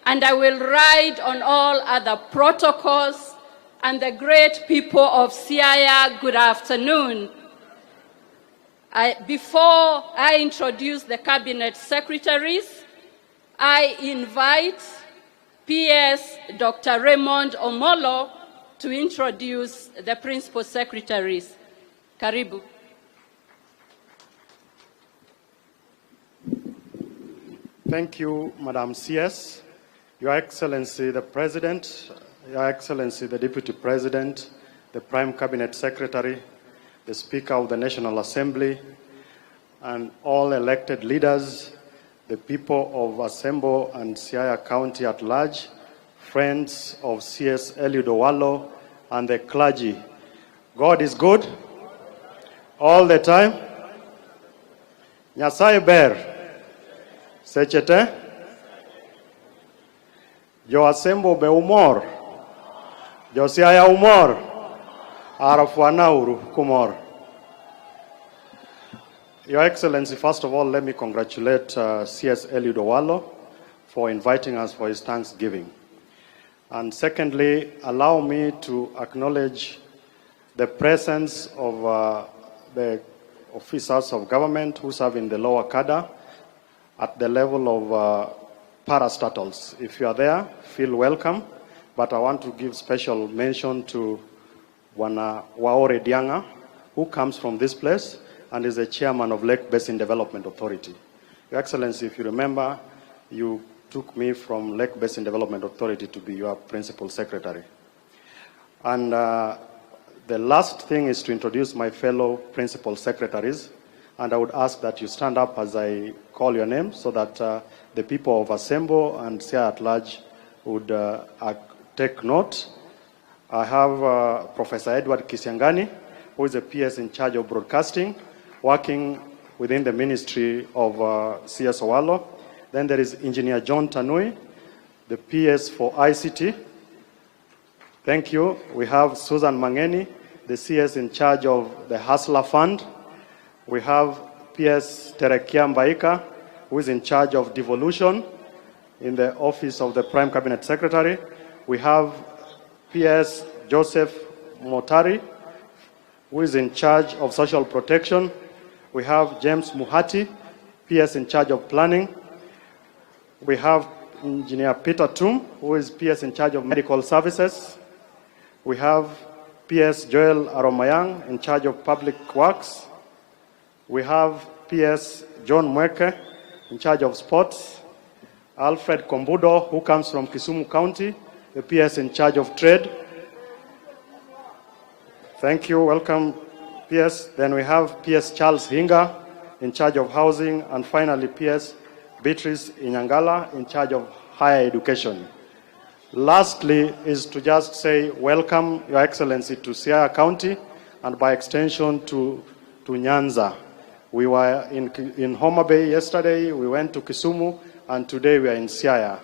and I will ride on all other protocols, and the great people of Siaya, good afternoon. Before I introduce the Cabinet Secretaries, I invite PS Dr. Raymond Omolo to introduce the Principal Secretaries. Karibu. Thank you, Madam CS, Your Excellency the President, Your Excellency the Deputy President, the Prime Cabinet Secretary, the Speaker of the National Assembly, and all elected leaders, the people of Asembo and Siaya County at large, friends of CS Eliud Owalo, and the clergy. God is good all the time. Nyasaye ber. Sechete, jo Asembo be umor, jo Siaya umor, arafuana uru kumor. Your Excellency, first of all, let me congratulate CS Eliud Owalo for inviting us for his Thanksgiving. And secondly, allow me to acknowledge the presence of the officers of government who serve in the lower cadre at the level of parastatals. If you are there, feel welcome. But I want to give special mention to Wana Waore Dianga, who comes from this place and is the chairman of Lake Basin Development Authority. Your Excellency, if you remember, you took me from Lake Basin Development Authority to be your principal secretary. And the last thing is to introduce my fellow principal secretaries. And I would ask that you stand up as I call your name so that the people of Asembo and Siaya at large would take note. I have Professor Edward Kisiangani, who is a PS in charge of broadcasting, working within the Ministry of CS Owalo. Then there is Engineer John Tanui, the PS for ICT. Thank you. We have Susan Mangeni, the CS in charge of the Hustler Fund. We have PS Terekia Mbaika, who is in charge of devolution in the office of the Prime Cabinet Secretary. We have PS Joseph Motari, who is in charge of social protection. We have James Muhati, PS in charge of planning. We have Engineer Peter Tum, who is PS in charge of medical services. We have PS Joel Aromayang in charge of public works. We have PS John Mweke in charge of sports. Alfred Kombudo, who comes from Kisumu County, the PS in charge of trade. Thank you, welcome PS. Then we have PS Charles Hinga in charge of housing, and finally PS Beatrice Inyangala in charge of higher education. Lastly is to just say welcome, Your Excellency, to Siaya County, and by extension to Nyanza. We were in Homa Bay yesterday, we went to Kisumu, and today we are in Siaya.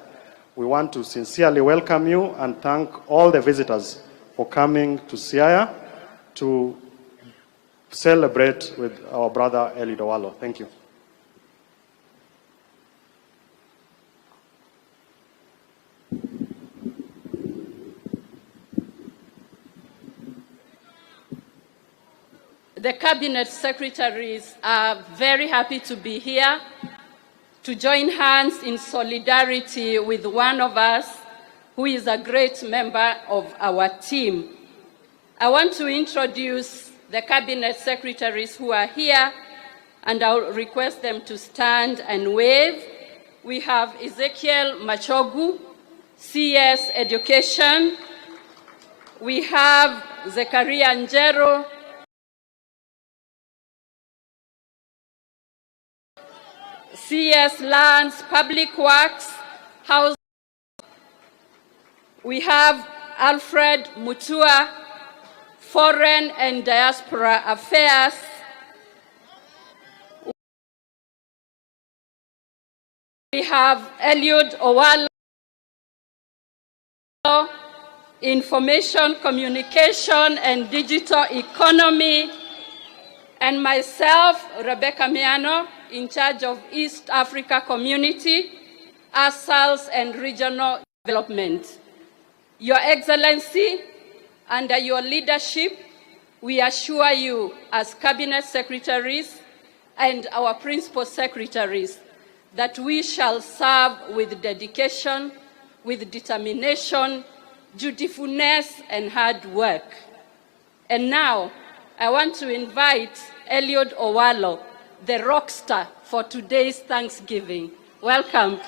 We want to sincerely welcome you and thank all the visitors for coming to Siaya to celebrate with our brother Eliud Owalo. Thank you. The Cabinet Secretaries are very happy to be here to join hands in solidarity with one of us who is a great member of our team. I want to introduce the Cabinet Secretaries who are here, and I'll request them to stand and wave. We have Ezekiel Machogu, CS Education. We have Zekaria Njero, CS Lands, Public Works, Housing. We have Alfred Mutua, Foreign and Diaspora Affairs. We have Eliud Owalo, Information, Communication and Digital Economy, and myself, Rebecca Miano, in charge of East Africa Community, ASALS and Regional Development. Your Excellency, under your leadership, we assure you as Cabinet Secretaries and our Principal Secretaries that we shall serve with dedication, with determination, dutifulness, and hard work. And now, I want to invite Eliud Owalo, the rock star for today's Thanksgiving. Welcome.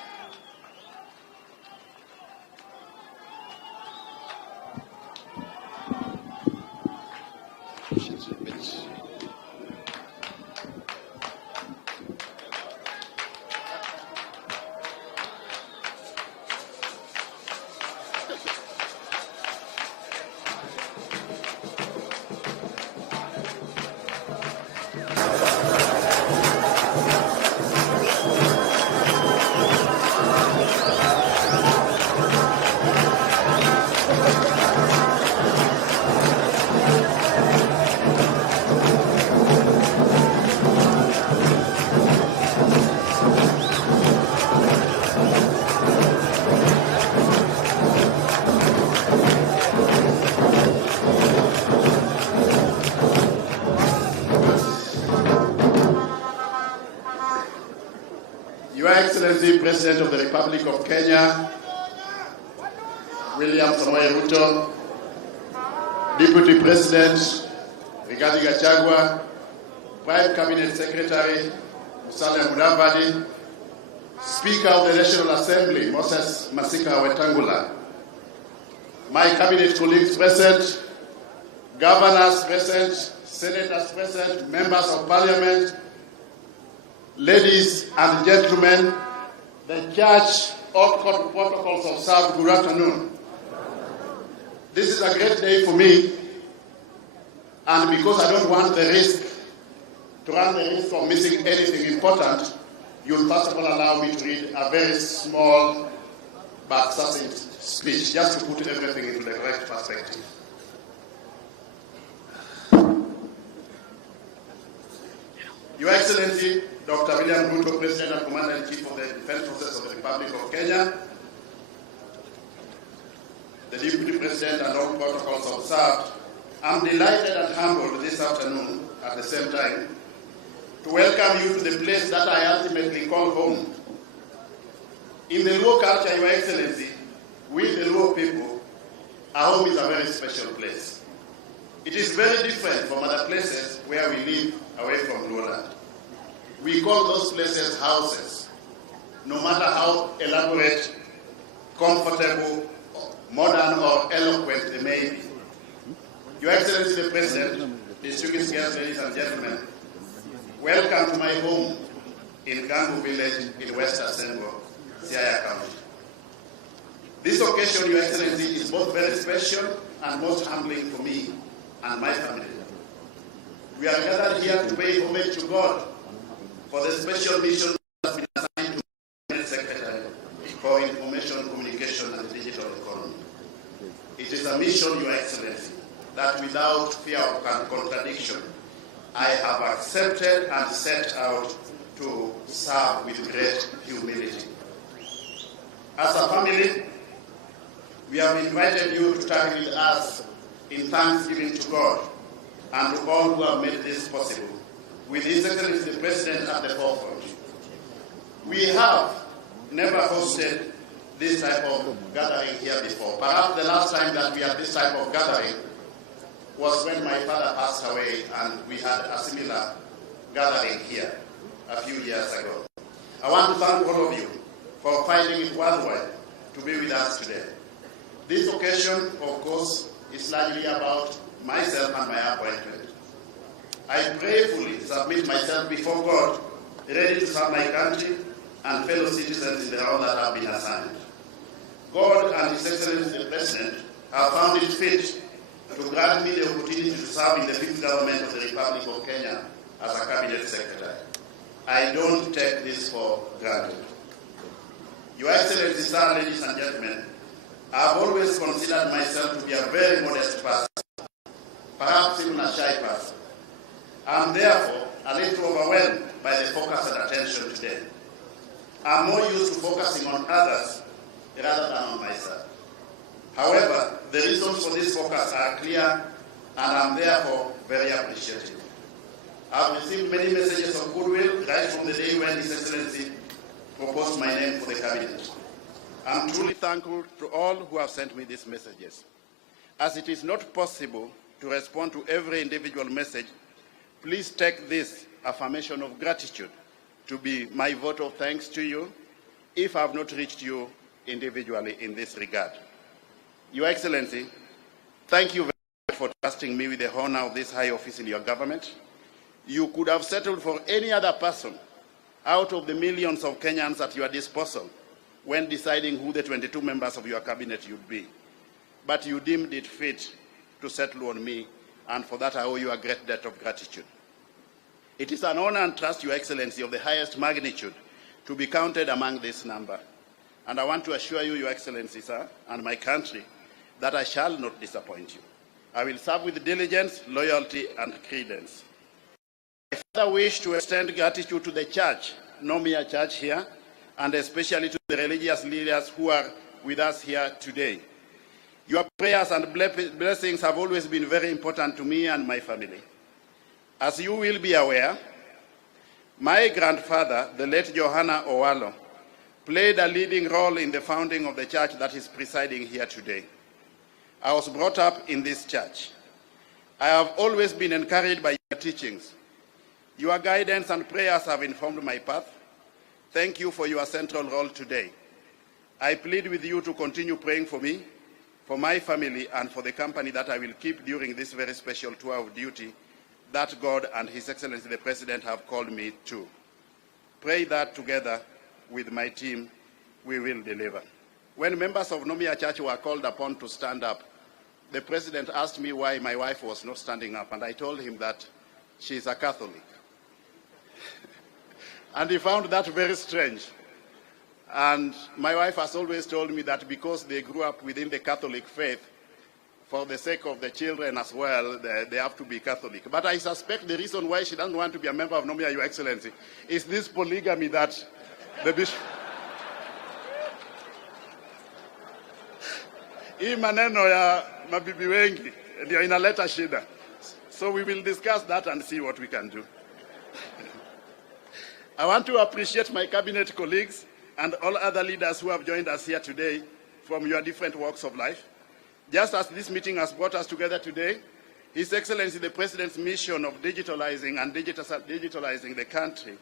Your Excellency, President of the Republic of Kenya, William Samoei Ruto, Deputy President, Rigathi Gachagua, Prime Cabinet Secretary, Musalia Mudavadi, Speaker of the National Assembly, Moses Masika Wetangula, my Cabinet colleagues present, Governors present, Senators present, Members of Parliament, ladies and gentlemen, the Church of Court Protocols observed, good afternoon. This is a great day for me, and because I don't want the risk, to run the risk of missing anything important, you'll first of all allow me to read a very small but succinct speech, just to put everything into the correct perspective. Your Excellency, Dr. William Ruto, President and Commander-in-Chief of the Defense Forces of the Republic of Kenya, the Deputy President and all protocols observed, I'm delighted and humbled this afternoon at the same time to welcome you to the place that I ultimately call home. In the Luo culture, Your Excellency, we the Luo people, our home is a very special place. It is very different from other places where we live away from Luo land. We call those places houses, no matter how elaborate, comfortable, modern or eloquent they may be. Your Excellency the President, distinguished guests, ladies and gentlemen, welcome to my home in Gangu village in West Asengo, Siaya County. This occasion, Your Excellency, is both very special and most humbling for me and my family. We are gathered here to pay homage to God for the special mission that has been assigned to the Secretary for Information, Communication and Digital Economy. It is a mission, Your Excellency, that without fear of contradiction, I have accepted and set out to serve with great humility. As a family, we have invited you to tarry with us in thanksgiving to God and to all who have made this possible, with His Excellency the President at the forefront. We have never hosted this type of gathering here before. Perhaps the last time that we had this type of gathering was when my father passed away and we had a similar gathering here a few years ago. I want to thank all of you for finding it worthwhile to be with us today. This occasion, of course, is largely about myself and my appointment. I prayerfully submit myself before God, ready to serve my country and fellow citizens in the role that have been assigned. God and His Excellency the President have found it fit to grant me the opportunity to serve in the 5th government of the Republic of Kenya as a Cabinet Secretary. I don't take this for granted. Your Excellency, sir, ladies and gentlemen, I have always considered myself to be a very modest person, perhaps even a shy person. I am therefore a little overwhelmed by the focus and attention today. I am more used to focusing on others rather than on myself. However, the reasons for this focus are clear and I am therefore very appreciative. I have received many messages of goodwill right from the day when His Excellency proposed my name for the Cabinet. I am truly thankful to all who have sent me these messages. As it is not possible to respond to every individual message, please take this affirmation of gratitude to be my vote of thanks to you if I have not reached you individually in this regard. Your Excellency, thank you very much for trusting me with the honor of this high office in your government. You could have settled for any other person out of the millions of Kenyans at your disposal when deciding who the 22 members of your cabinet would be. But you deemed it fit to settle on me, and for that I owe you a great debt of gratitude. It is an honor and trust, Your Excellency, of the highest magnitude to be counted among this number. And I want to assure you, Your Excellency, sir, and my country, that I shall not disappoint you. I will serve with diligence, loyalty, and credence. I further wish to extend gratitude to the church, Nomia Church here, and especially to the religious leaders who are with us here today. Your prayers and blessings have always been very important to me and my family. As you will be aware, my grandfather, the late Johanna Owalo, played a leading role in the founding of the church that is presiding here today. I was brought up in this church. I have always been encouraged by your teachings. Your guidance and prayers have informed my path. Thank you for your central role today. I plead with you to continue praying for me, for my family, and for the company that I will keep during this very special tour of duty that God and His Excellency the President have called me to. Pray that together with my team, we will deliver. When members of Nomia Church were called upon to stand up, the President asked me why my wife was not standing up, and I told him that she is a Catholic. And he found that very strange. And my wife has always told me that because they grew up within the Catholic faith, for the sake of the children as well, they have to be Catholic. But I suspect the reason why she doesn't want to be a member of Nomia, Your Excellency, is this polygamy that the bishop... Hii maneno ya mabibi wengi, Ndio inaleta shida. So we will discuss that and see what we can do. I want to appreciate my cabinet colleagues and all other leaders who have joined us here today from your different walks of life. Just as this meeting has brought us together today, His Excellency the President's mission of digitalizing and digitalizing the country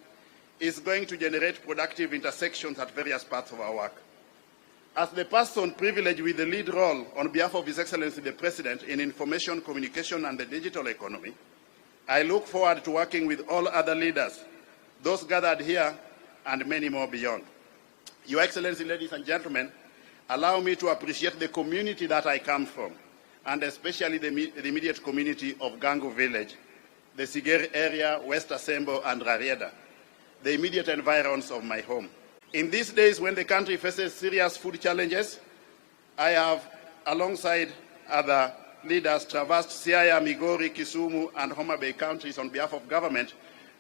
is going to generate productive intersections at various parts of our work. As the person privileged with the lead role on behalf of His Excellency the President in information, communication, and the digital economy, I look forward to working with all other leaders, those gathered here, and many more beyond. Your Excellency, ladies and gentlemen, allow me to appreciate the community that I come from, and especially the immediate community of Gangu village, the Sigeri area, West Asembo, and Rarieda, the immediate environs of my home. In these days when the country faces serious food challenges, I have, alongside other leaders, traversed Siaya, Migori, Kisumu, and Homa Bay counties on behalf of government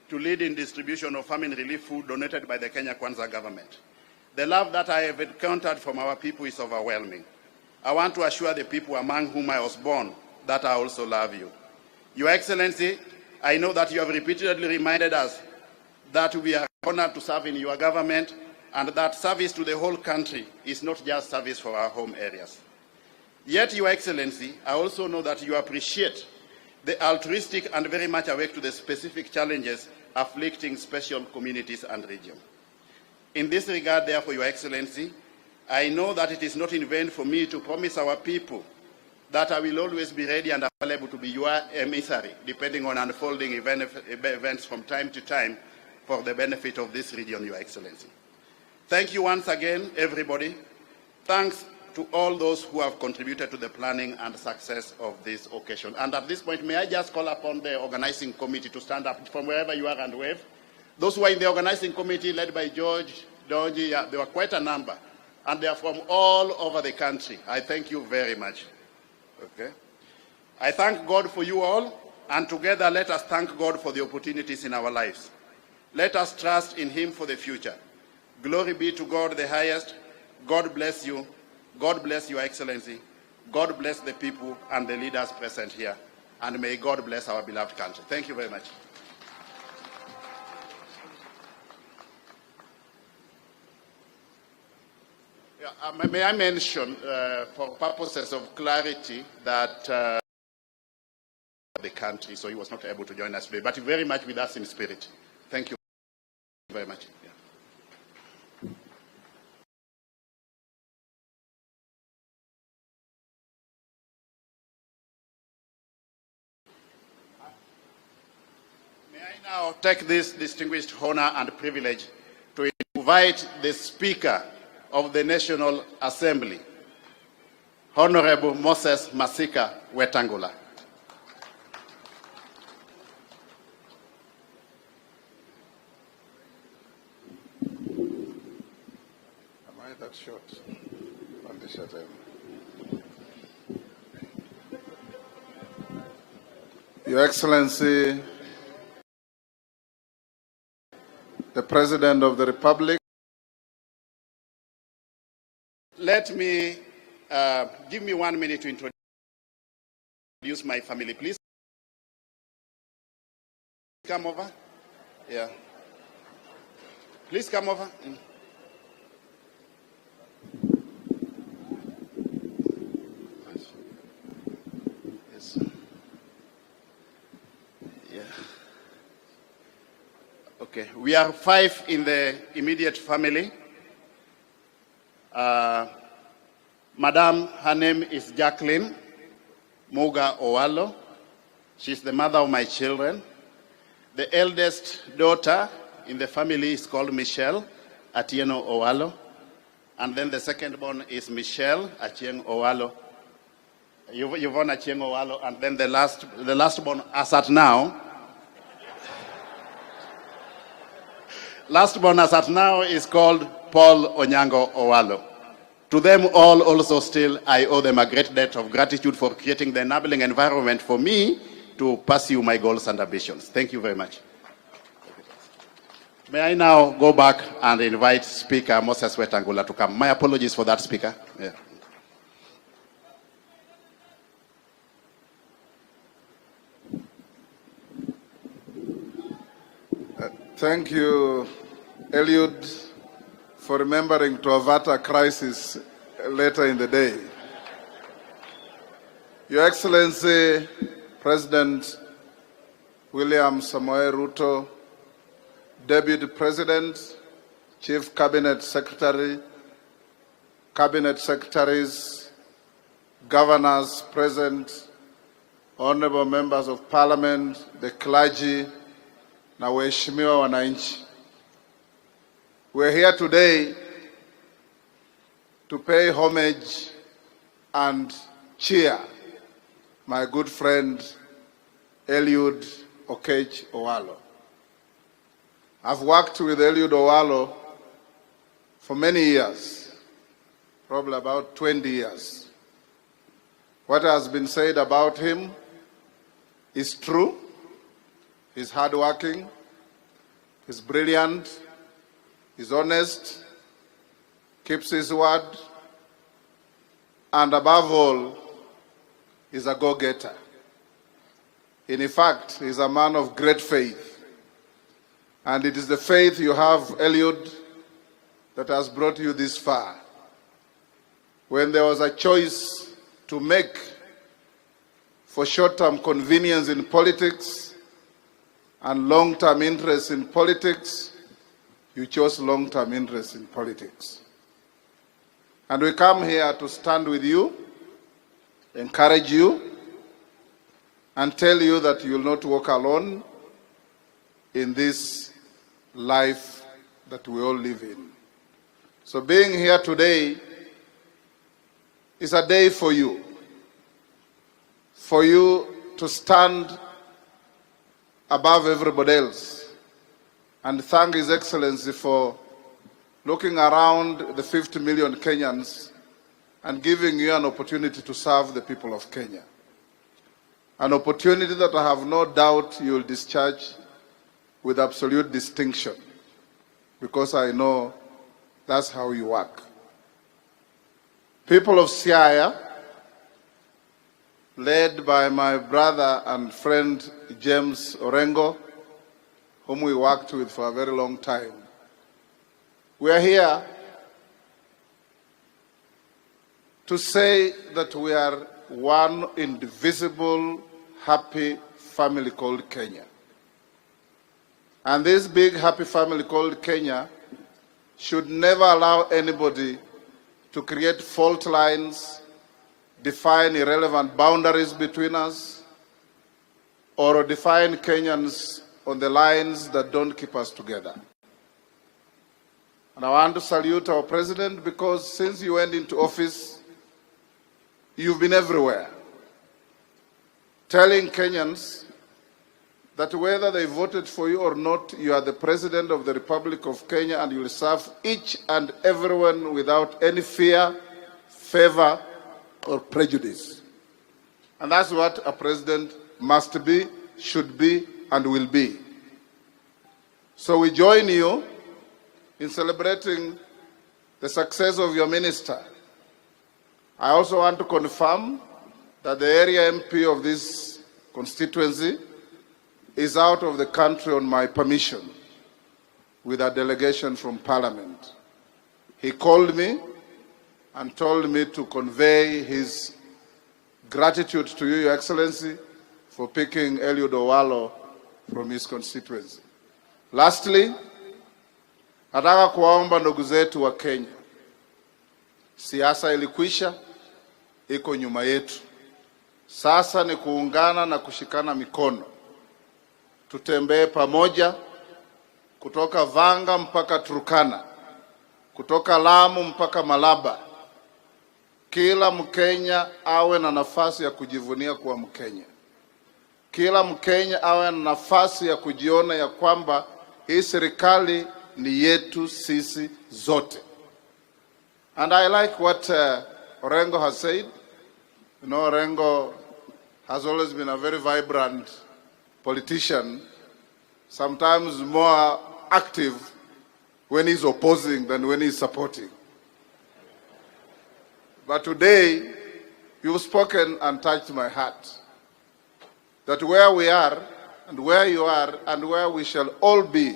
to lead in distribution of famine relief food donated by the Kenya Kwanza government. The love that I have encountered from our people is overwhelming. I want to assure the people among whom I was born that I also love you. Your Excellency, I know that you have repeatedly reminded us that we are honored to serve in your government and that service to the whole country is not just service for our home areas. Yet, Your Excellency, I also know that you appreciate the altruistic and very much awake to the specific challenges afflicting special communities and regions. In this regard, therefore, Your Excellency, I know that it is not in vain for me to promise our people that I will always be ready and available to be your emissary, depending on unfolding events from time to time for the benefit of this region, Your Excellency. Thank you once again, everybody. Thanks to all those who have contributed to the planning and success of this occasion. And at this point, may I just call upon the organizing committee to stand up from wherever you are and wave. Those who are in the organizing committee led by George, Donji, there were quite a number, and they are from all over the country. I thank you very much. Okay. I thank God for you all, and together let us thank God for the opportunities in our lives. Let us trust in Him for the future. Glory be to God the highest. God bless you. God bless Your Excellency. God bless the people and the leaders present here. And may God bless our beloved country. Thank you very much. Yeah, may I mention, for purposes of clarity, that the country, so he was not able to join us today, but very much with us in spirit. Thank you very much. Yeah. May I now take this distinguished honor and privilege to invite the Speaker of the National Assembly, Honorable Moses Masika Wetangula. Am I that short? On the short end. Your Excellency, the President of the Republic, let me give me 1 minute to introduce my family, please. Come over. Yeah. Please come over. Yes. Yeah. Okay. We are 5 in the immediate family. Madam, her name is Jacqueline Muga Owalo. She's the mother of my children. The eldest daughter in the family is called Michelle Atieno Owalo. And then the second born is Michelle Achieng Owalo. Yvonne Achieng Owalo. And then the last born, as at now, is called Paul Onyango Owalo. To them all also still, I owe them a great debt of gratitude for creating the enabling environment for me to pursue my goals and ambitions. Thank you very much. May I now go back and invite Speaker Moses Wetangula to come. My apologies for that, Speaker. Yeah. Thank you, Eliud, for remembering to avert a crisis later in the day. Your Excellency, President William Samoei Ruto, Deputy President, Chief Cabinet Secretary, Cabinet Secretaries, Governors present, Honorable Members of Parliament, the clergy, na waheshimiwa wananchi. We're here today to pay homage and cheer my good friend Eliud Owalo. I've worked with Eliud Owalo for many years, probably about 20 years. What has been said about him is true. He's hardworking, he's brilliant, he's honest, keeps his word, and above all, he's a go-getter. In fact, he's a man of great faith. And it is the faith you have, Eliud, that has brought you this far. When there was a choice to make for short-term convenience in politics and long-term interest in politics, you chose long-term interest in politics. And we come here to stand with you, encourage you, and tell you that you will not walk alone in this life that we all live in. So being here today is a day for you to stand above everybody else and thank His Excellency for looking around the 50 million Kenyans and giving you an opportunity to serve the people of Kenya. An opportunity that I have no doubt you will discharge with absolute distinction, because I know that's how you work. People of Siaya, led by my brother and friend James Orengo, whom we worked with for a very long time. We are here to say that we are one indivisible, happy family called Kenya. And this big, happy family called Kenya should never allow anybody to create fault lines, define irrelevant boundaries between us, or define Kenyans on the lines that don't keep us together. And I want to salute our president, because since you went into office, you've been everywhere, telling Kenyans that whether they voted for you or not, you are the President of the Republic of Kenya and you will serve each and everyone without any fear, favor, or prejudice. And that's what a president must be, should be, and will be. So we join you in celebrating the success of your minister. I also want to confirm that the area MP of this constituency is out of the country on my permission with a delegation from Parliament. He called me and told me to convey his gratitude to you, Your Excellency, for picking Eliud Owalo from his constituency. Lastly, nataka kuwaomba ndugu zetu wa Kenya. Siasa ilikwisha, iko nyuma yetu. Sasa ni kuungana na kushikana mikono. Tutembee pamoja kutoka Vanga mpaka Turkana, kutoka Lamu mpaka Malaba. Kila Mkenya awe na nafasi ya kujivunia kuwa Mkenya. Kila Mkenya awe na nafasi ya kujiona ya kwamba hii serikali ni yetu sisi zote. And I like what Orengo has said. You know, Orengo has always been a very vibrant politician, sometimes more active when he's opposing than when he's supporting. But today, you've spoken and touched my heart. That where we are, and where you are, and where we shall all be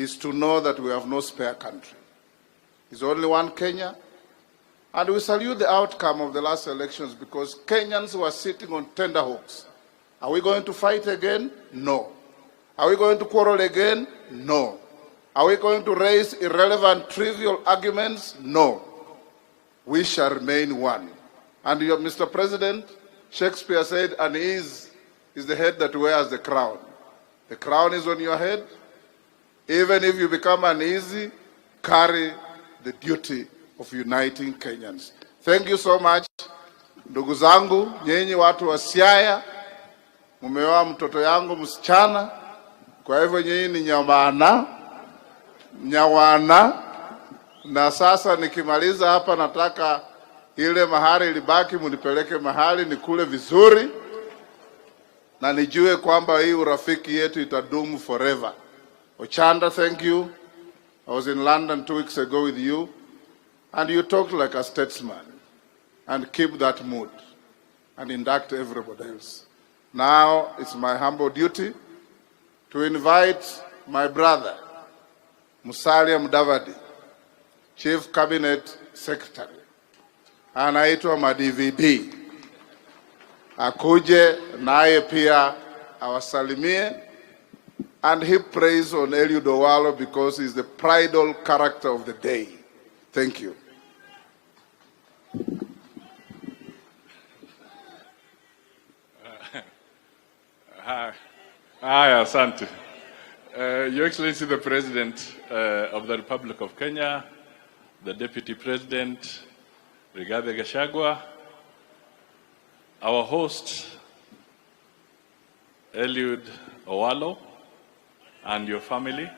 is to know that we have no spare country. There's only one Kenya, and we salute the outcome of the last elections because Kenyans were sitting on tenterhooks. Are we going to fight again? No. Are we going to quarrel again? No. Are we going to raise irrelevant, trivial arguments? No. We shall remain one. And Mr. President, Shakespeare said, unease is the head that wears the crown. The crown is on your head. Even if you become uneasy, carry the duty of uniting Kenyans. Thank you so much. Ndugu zangu, nyinyi watu wa Siaya, mumeoa mtoto yangu msichana, kwa hivyo nyinyi ni nyawana, na sasa nikimaliza hapa nataka ile mahali ilibaki munipeleke mahali nikule vizuri, na nijue kwamba hii urafiki yetu itadumu forever. Ochanda, thank you. I was in London 2 weeks ago with you, and you talked like a statesman. And keep that mood, and induct everybody else. Now it's my humble duty to invite my brother, Musalia Mudavadi, Chief Cabinet Secretary. Anaitwa ma-DVD. Akuje naye pia awasalimie, and he prays on Eliud Owalo because he's the pridal character of the day. Thank you. Hi, asante. Your Excellency, the President of the Republic of Kenya, the Deputy President, Rigathi Gachagua, our host, Eliud Owalo, and your family,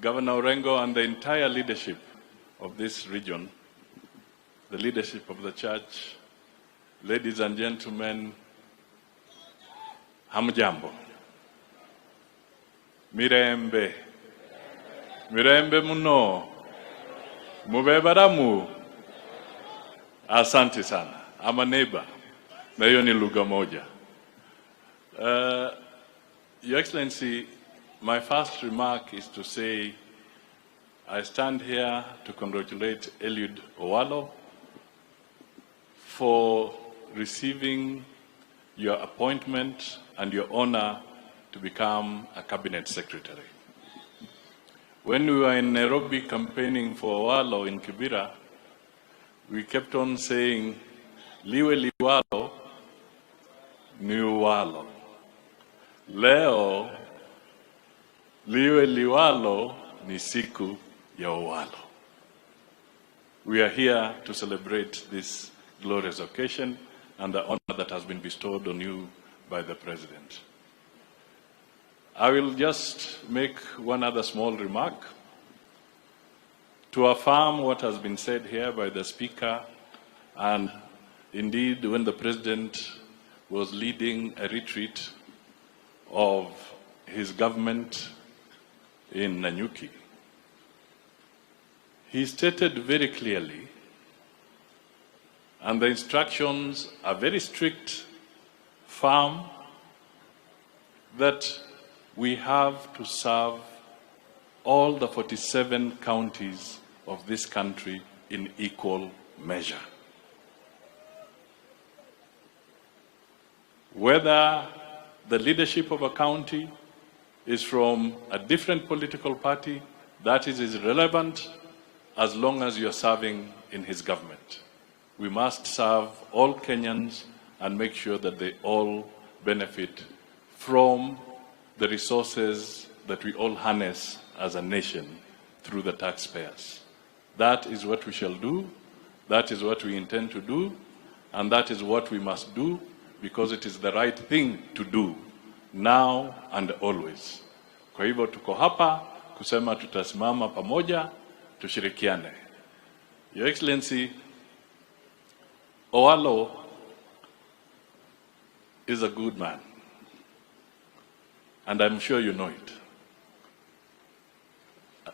Governor Orengo, and the entire leadership of this region, the leadership of the church, ladies and gentlemen, hamjambo. Mirembe. Mirembe muno. Mubebaramu. Asante sana. I'm a neighbor. Na hiyo ni lugha moja. Your Excellency, my first remark is to say I stand here to congratulate Eliud Owalo for receiving your appointment and your honor to become a cabinet secretary. When we were in Nairobi campaigning for Owalo in Kibera, we kept on saying, Liwe Liwalo, ni Owalo. Leo, Liwe Liwalo, ni siku ya Owalo. We are here to celebrate this glorious occasion and the honor that has been bestowed on you by the President. I will just make one other small remark to affirm what has been said here by the Speaker, and indeed when the President was leading a retreat of his government in Nanyuki, he stated very clearly, and the instructions are very strict, firm, that we have to serve all the 47 counties of this country in equal measure. Whether the leadership of a county is from a different political party, that is irrelevant as long as you're serving in his government. We must serve all Kenyans and make sure that they all benefit from the resources that we all harness as a nation through the taxpayers. That is what we shall do, that is what we intend to do, and that is what we must do because it is the right thing to do now and always. Kwa hivyo tuko hapa kusema tutasimama pamoja, tushirikiane. Your Excellency, Owalo is a good man, and I'm sure you know it.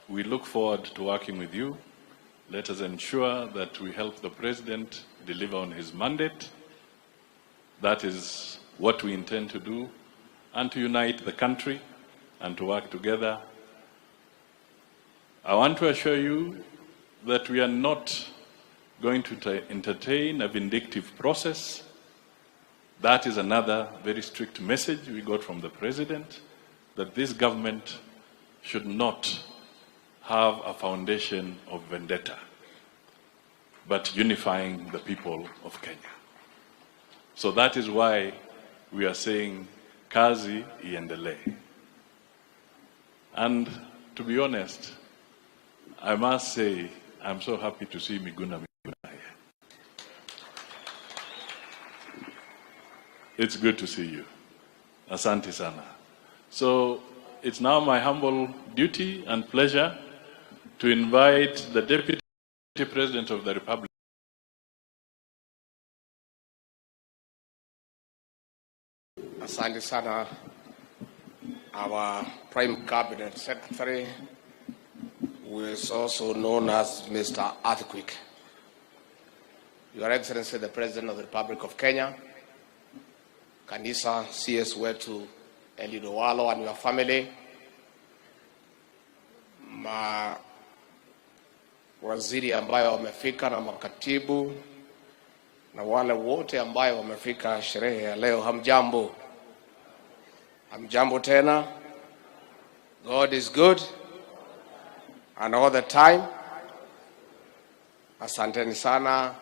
We look forward to working with you. Let us ensure that we help the President deliver on his mandate. That is what we intend to do, and to unite the country and to work together I want to assure you that we are not going to entertain a vindictive process. That is another very strict message we got from the President, that this government should not have a foundation of vendetta, but unifying the people of Kenya. So that is why we are saying kazi iendelee. And to be honest, I must say I'm so happy to see Miguna here. It's good to see you. Asante sana. So it's now my humble duty and pleasure to invite the Deputy President of the Republic. Asante sana, our Prime Cabinet Secretary, who is also known as Mr. Earthquake. Your Excellency, the President of the Republic of Kenya, Kanisa CS wetu Eliud Owalo and your family, waziri ambayo wamefika na makatibu na wale wote ambayo wamefika sherehe ya leo, hamjambo. Hamjambo tena. God is good and all the time. Asanteni sana.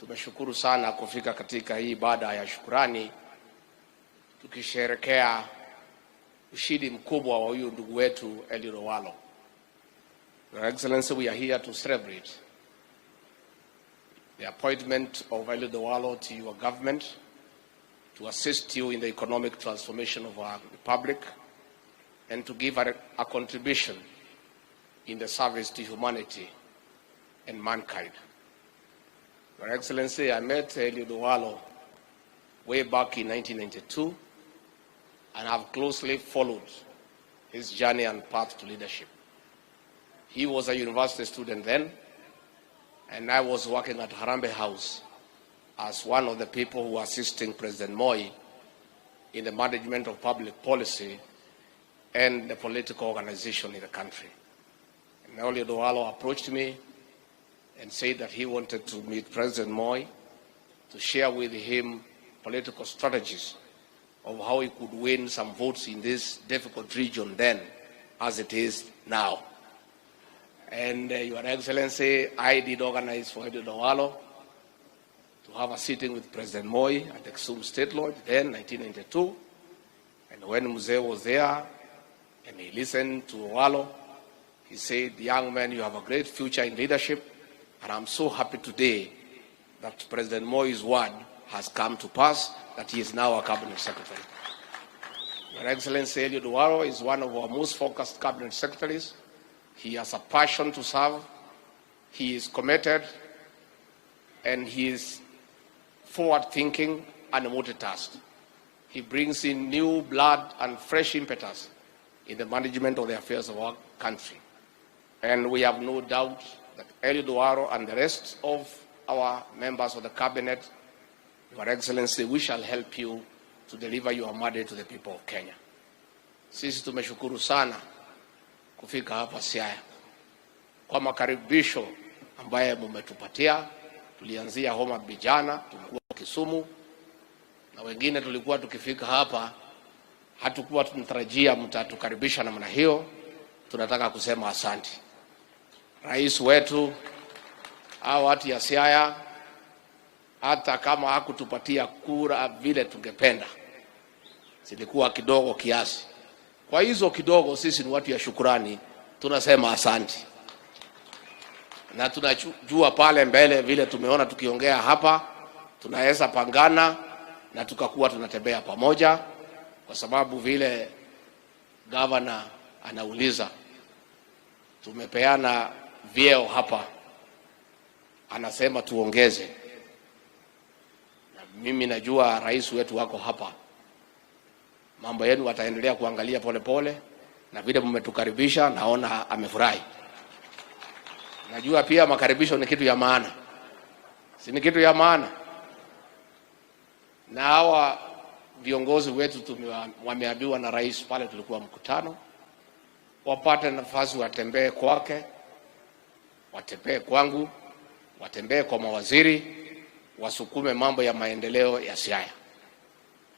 Tumeshukuru sana kufika katika hii ibada ya shukrani, tukisherehekea ushindi mkubwa wa huyu ndugu wetu Eliud Owalo. Your Excellency, we are here to celebrate the appointment of Eliud Owalo to your government to assist you in the economic transformation of our republic and to give a contribution in the service to humanity and mankind. Your Excellency, I met Eliud Owalo way back in 1992 and have closely followed his journey and path to leadership. He was a university student then, and I was working at Harambee House as one of the people who were assisting President Moi in the management of public policy and the political organization in the country. And Eliud Owalo approached me and said that he wanted to meet President Moi to share with him political strategies of how he could win some votes in this difficult region then as it is now. And Your Excellency, I did organize for Eliud Owalo to have a sitting with President Moi at the Kisumu State Lodge then, 1992. And when Mzee was there and he listened to Owalo, he said, "Young man, you have a great future in leadership, and I'm so happy today that President Moi's word has come to pass, that he is now a cabinet secretary." Your Excellency, Eliud Owalo is one of our most focused cabinet secretaries. He has a passion to serve, he is committed, and he is forward-thinking and multitasked. He brings in new blood and fresh impetus in the management of the affairs of our country. And we have no doubt that Eliud Owalo and the rest of our members of the cabinet, Your Excellency, we shall help you to deliver your mandate to the people of Kenya. Sisi tumeshukuru sana kufika hapa Siaya kwa makaribisho ambaye mumetupatia. Tulianzia Homa Bay jana, tulikuwa Kisumu, na wengine tulikuwa tukifika hapa hatukuwa tunatarajia mtatukaribisha namna hiyo. Tunataka kusema asante. Rais wetu au watu ya Siaya, hata kama hakutupatia kura vile tungependa, zilikuwa kidogo kiasi. Kwa hizo kidogo, sisi ni watu ya shukrani, tunasema asante. Na tunajua pale mbele vile tumeona tukiongea hapa, tunaweza pangana na tukakuwa tunatembea pamoja, kwa sababu vile gavana anauliza, tumepeana vyeo hapa, anasema tuongeze. Na mimi najua rais wetu wako hapa, mambo yenu wataendelea kuangalia pole pole, na vile mmetukaribisha naona amefurahi. Najua pia makaribisho ni kitu ya maana, si ni kitu ya maana? Na hawa viongozi wetu wameambiwa na rais pale tulikuwa mkutano, wapate nafasi watembee kwake, watembee kwangu, watembee kwa mawaziri, wasukume mambo ya maendeleo ya Siaya.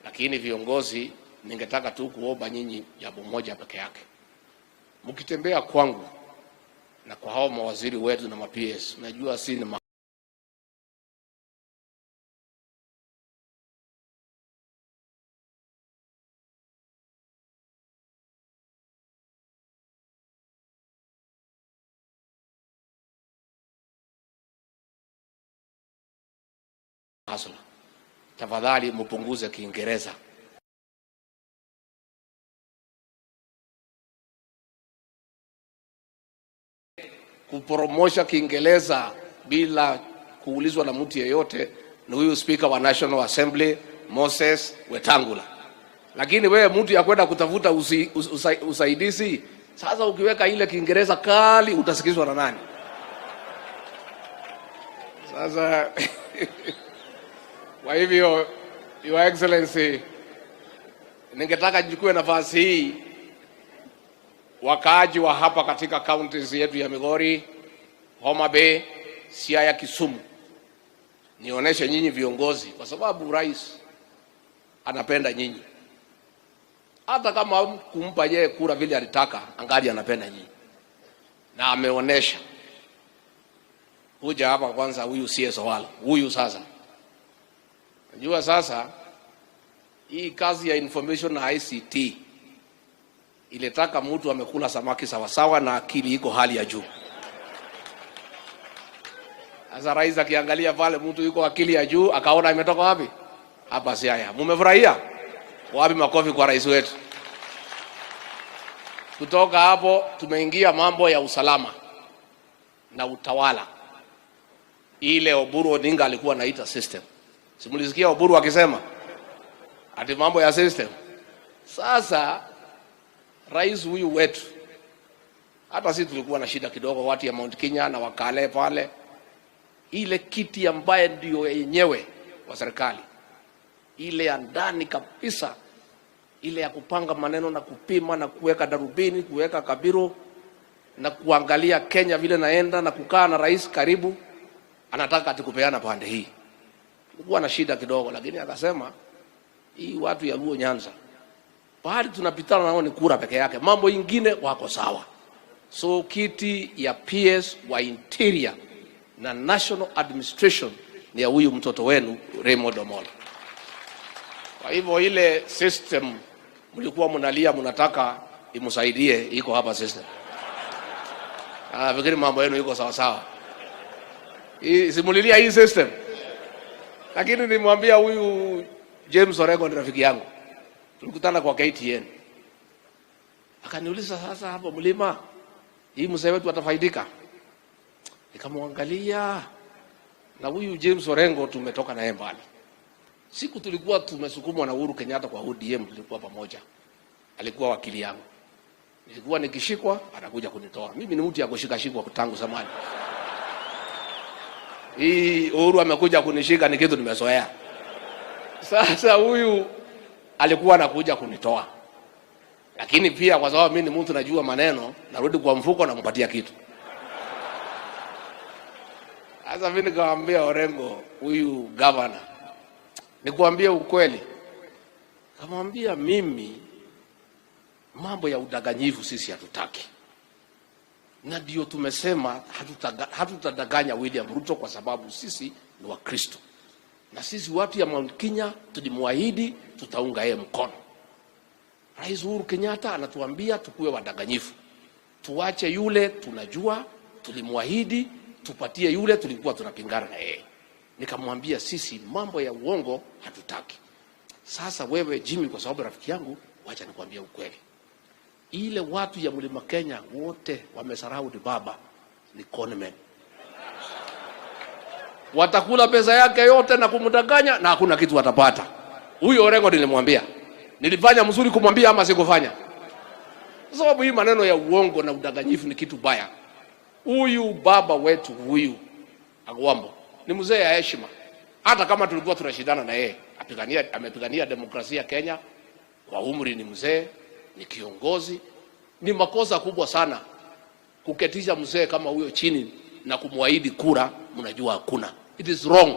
Lakini viongozi, ningetaka tu kuomba nyinyi jambo moja peke yake. Mkitembea kwangu na kwa hao mawaziri wetu na ma-PS, najua si ni hasla. Tafadhali mpunguze Kiingereza. Kupromosha Kiingereza bila kuulizwa na mtu yeyote ni huyu Speaker wa National Assembly Moses Wetangula. Lakini wewe mtu ya kwenda kutafuta usaidizi, sasa ukiweka ile Kiingereza kali utasikizwa na nani? Sasa kwa hivyo, Your Excellency, ningetaka nichukue nafasi hii wakaaji wa hapa katika counties yetu ya Migori, Homa Bay, Siaya, Kisumu, nionyeshe nyinyi viongozi, kwa sababu rais anapenda nyinyi. Hata kama kumpa yeye kura vile alitaka, angali anapenda nyinyi. Na ameonyesha. Kuja hapa kwanza huyu CS Owalo. Huyu sasa. Najua sasa hii kazi ya information na ICT ilitaka mtu amekula samaki sawasawa na akili iko hali ya juu. Sasa rais akiangalia pale mtu yuko akili ya juu, akaona imetoka wapi? Hapa Siaya. Mmefurahia? Wapi makofi kwa rais wetu? Kutoka hapo tumeingia mambo ya usalama na utawala. Ile Oburu Odinga alikuwa anaita system. Simulisikia Oburu akisema ati mambo ya system. Sasa rais huyu wetu, hata sisi tulikuwa na shida kidogo, watu ya Mount Kenya na wakale pale, ile kiti ambaye ndio yenyewe wa serikali, ile ya ndani kabisa, ile ya kupanga maneno na kupima na kuweka darubini, kuweka kabiro na kuangalia Kenya vile naenda na kukaa na rais karibu, anataka atikupeana pande hii. Tulikuwa na shida kidogo, lakini akasema hii watu ya Luo Nyanza, pahali tunapitana nao ni kura peke yake, mambo ingine wako sawa. So kiti ya PS wa Interior na National Administration ni ya huyu mtoto wenu Eliud Owalo. Kwa hivyo ile system mlikuwa mnalia mnataka imsaidie, iko hapa system. Fikiri mambo yenu iko sawa sawa. Simulilia hii system. Lakini nimwambia huyu James Orengo ni rafiki yangu. Tulikutana kwa KTN. Akaniuliza, sasa hapo mlima hii mzee wetu atafaidika? Nikamwangalia, na huyu James Orengo tumetoka naye mbali. Siku tulikuwa tumesukumwa na Uhuru Kenyatta kwa ODM, tulikuwa pamoja. Alikuwa wakili yangu. Nilikuwa nikishikwa anakuja kunitoa. Mimi ni mtu ya kushikashikwa tangu zamani. Hii Uhuru amekuja kunishika ni kitu nimezoea. Sasa huyu alikuwa anakuja kunitoa. Lakini pia kwa sababu mimi ni mtu najua maneno, narudi kwa mfuko na mpatia kitu. Sasa mimi nikamwambia Orengo, huyu governor, nikuambie ukweli. Kamwambia mimi mambo ya udanganyifu sisi hatutaki. Na ndio tumesema hatutadanganya William Ruto kwa sababu sisi ni Wakristo. Na sisi watu ya Mount Kenya tulimwahidi tutaunga yeye mkono. Rais Uhuru Kenyatta anatuambia tukue wadanganyifu. Tuache yule tunajua, tulimwahidi, tupatie yule tulikuwa tunapingana na yeye. Nikamwambia sisi mambo ya uongo hatutaki. Sasa wewe Jimmy, kwa sababu rafiki yangu, wacha nikwambie ukweli. Ile watu ya Mlima Kenya wote wamesarau ni baba ni conman. Watakula pesa yake yote na kumdanganya na hakuna kitu watapata. Huyo Orengo nilimwambia. Nilifanya mzuri kumwambia ama sikufanya? Sababu hii maneno ya uongo na udanganyifu ni kitu baya. Huyu baba wetu huyu Agwambo ni mzee ya heshima. Hata kama tulikuwa tunashindana na yeye, amepigania demokrasia Kenya, kwa umri ni mzee, ni kiongozi, Ni makosa kubwa sana kuketisha mzee kama huyo chini na kumwahidi kura, mnajua hakuna. It is wrong.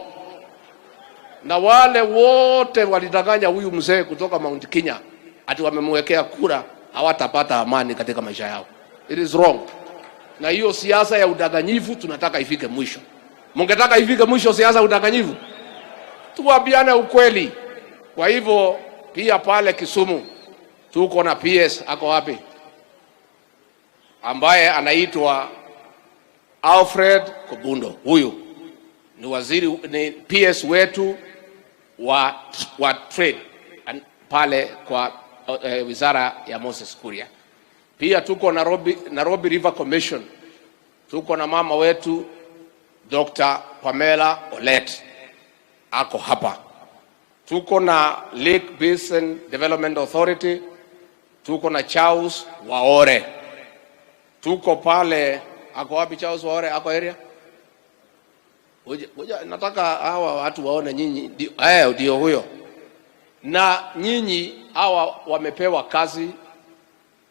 Na wale wote walidanganya huyu mzee kutoka Mount Kenya ati wamemwekea kura, hawatapata amani katika maisha yao. It is wrong. Na hiyo siasa ya udanganyifu tunataka ifike mwisho. Mungetaka ifike mwisho siasa ya udanganyifu? Tuwaambiane ukweli. Kwa hivyo pia pale Kisumu tuko na PS, ako wapi? Ambaye anaitwa Alfred Kobundo. Huyu ni waziri, ni PS wetu wa trade pale kwa wizara ya Moses Kuria. Pia tuko Nairobi River Commission. Tuko na mama wetu Dr. Pamela Olet, ako hapa. Tuko na Lake Basin Development Authority. Tuko na Charles Waore. Tuko pale, ako wapi Charles Waore? Ako area? Ngoja nataka hawa watu waone nyinyi. Ndio huyo. Na nyinyi hawa wamepewa kazi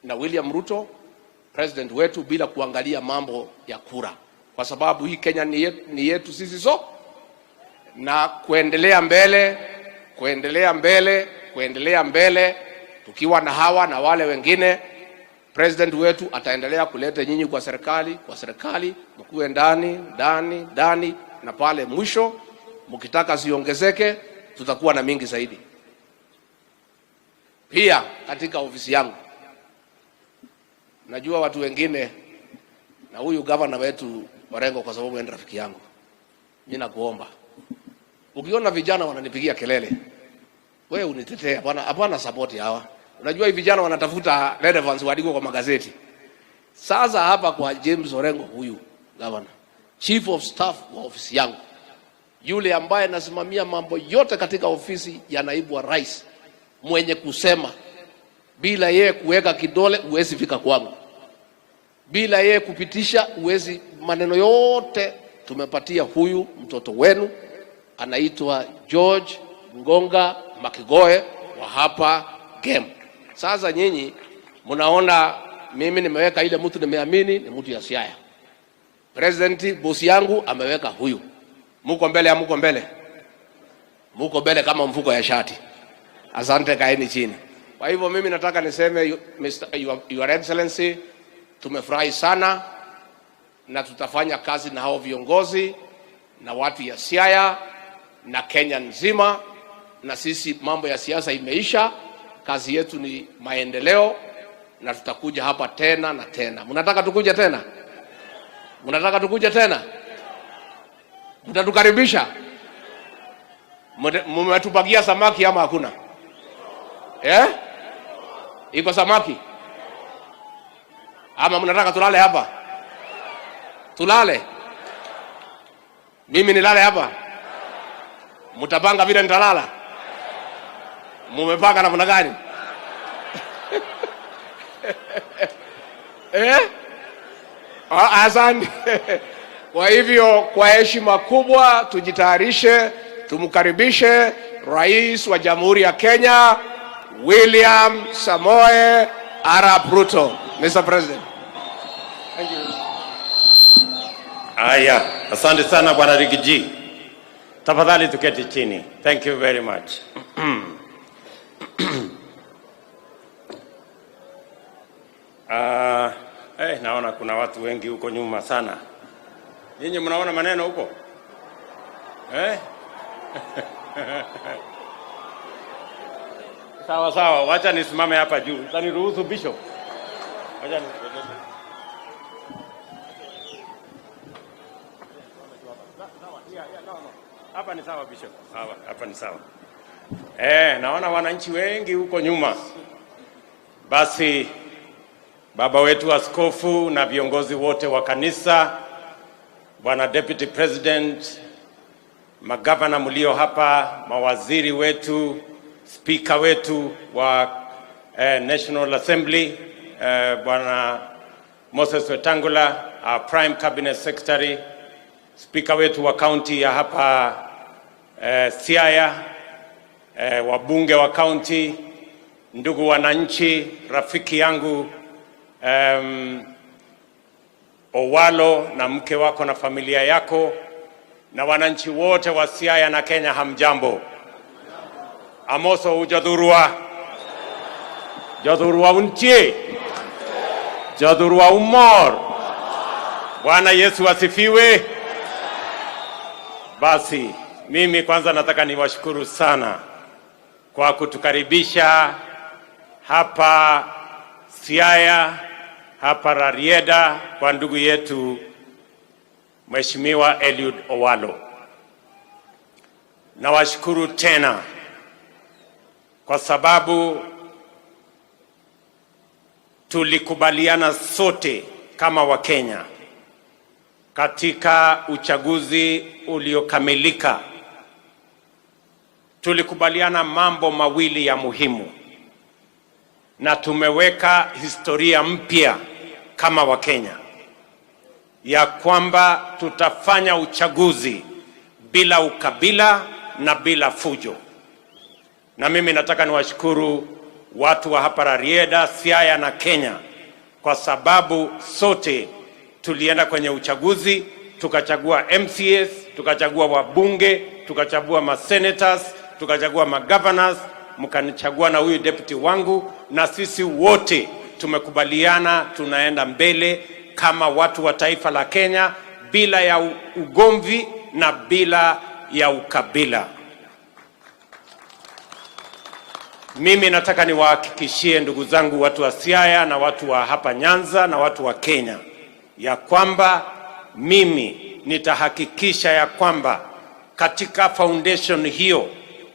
na William Ruto, president wetu, bila kuangalia mambo ya kura. Kwa sababu hii Kenya ni yetu sisi na kuendelea mbele, tukiwa na hawa na wale wengine, president wetu ataendelea kuleta nyinyi kwa serikali, mkuwe ndani, na pale mwisho mkitaka ziongezeke tutakuwa na mingi zaidi. Pia katika ofisi yangu, najua watu wengine, na huyu governor wetu Orengo kwa sababu ni rafiki yangu, mimi nakuomba, ukiona vijana wananipigia kelele, wewe unitetee. Hapana support hawa. Unajua hivi vijana wanatafuta relevance wadiko kwa magazeti. Sasa hapa kwa James Orengo, huyu governor, chief of staff wa ofisi yangu, yule ambaye anasimamia mambo yote katika ofisi ya naibu wa rais, mwenye kusema bila yeye kuweka kidole uwezi fika kwangu, bila yeye kupitisha uwezi, maneno yote tumepatia huyu mtoto wenu, anaitwa George Ngonga Makigoe wa hapa Game. Sasa nyinyi mnaona mimi nimeweka ile mtu nimeamini ni mtu ya Siaya. President bosi yangu ameweka huyu. Muko mbele ya muko mbele? Muko mbele kama mfuko ya shati. Asante, kaeni chini. Kwa hivyo mimi nataka niseme Your Excellency, tumefurahi sana na tutafanya kazi na hao viongozi na watu ya Siaya na Kenya nzima, na sisi mambo ya siasa imeisha, kazi yetu ni maendeleo, na tutakuja hapa tena na tena. Mnataka tukuje tena? Mnataka tukuje tena? Mtatukaribisha? Mmetupagia samaki ama hakuna? Iko samaki? Ama mnataka tulale hapa? Tulale? Mimi nilale hapa? Mtapanga vile nitalala? Mumepanga namna gani? Asante. Kwa hivyo kwa heshima kubwa tujitayarishe, tumkaribishe Rais wa Jamhuri ya Kenya William Samoei Arap Ruto. Mr. President. Thank you. Aya, asante sana Bwana Rigiji. Tafadhali tuketi chini. Thank you very much. Naona kuna watu wengi huko nyuma sana. Nyinyi mnaona maneno huko? Sawa, wacha nisimame hapa juu. Utaniruhusu Bishop? Wacha hapa ni sawa Bishop. Hapa ni sawa. Naona wananchi wengi huko nyuma. Basi baba wetu askofu na viongozi wote wa kanisa, Bwana Deputy President, magavana mlio hapa, mawaziri wetu, speaker wetu wa National Assembly, Bwana Moses Wetangula, our Prime Cabinet Secretary, speaker wetu wa county ya hapa Siaya, wabunge wa county, ndugu wananchi, rafiki yangu Owalo na mke wako na familia yako na wananchi wote wa Siaya na Kenya, hamjambo. Amoso ujadurua. Jadurua untie. Jadurua umor. Bwana Yesu asifiwe. Basi, mimi kwanza nataka niwashukuru sana kwa kutukaribisha hapa Siaya, hapa Rarieda kwa ndugu yetu Mheshimiwa Eliud Owalo. Nawashukuru tena kwa sababu tulikubaliana sote kama Wakenya katika uchaguzi uliokamilika. Tulikubaliana mambo mawili ya muhimu na tumeweka historia mpya kama Wakenya ya kwamba tutafanya uchaguzi bila ukabila na bila fujo. Na mimi nataka niwashukuru watu wa hapa Rarieda, Siaya na Kenya kwa sababu sote tulienda kwenye uchaguzi, tukachagua MCAs, tukachagua wabunge, tukachagua masenators, tukachagua magovernors, mkanichagua na huyu deputy wangu, na sisi wote tumekubaliana tunaenda mbele kama watu wa taifa la Kenya bila ya ugomvi na bila ya ukabila. Mimi nataka niwahakikishie ndugu zangu watu wa Siaya na watu wa hapa Nyanza na watu wa Kenya ya kwamba mimi nitahakikisha ya kwamba katika foundation hiyo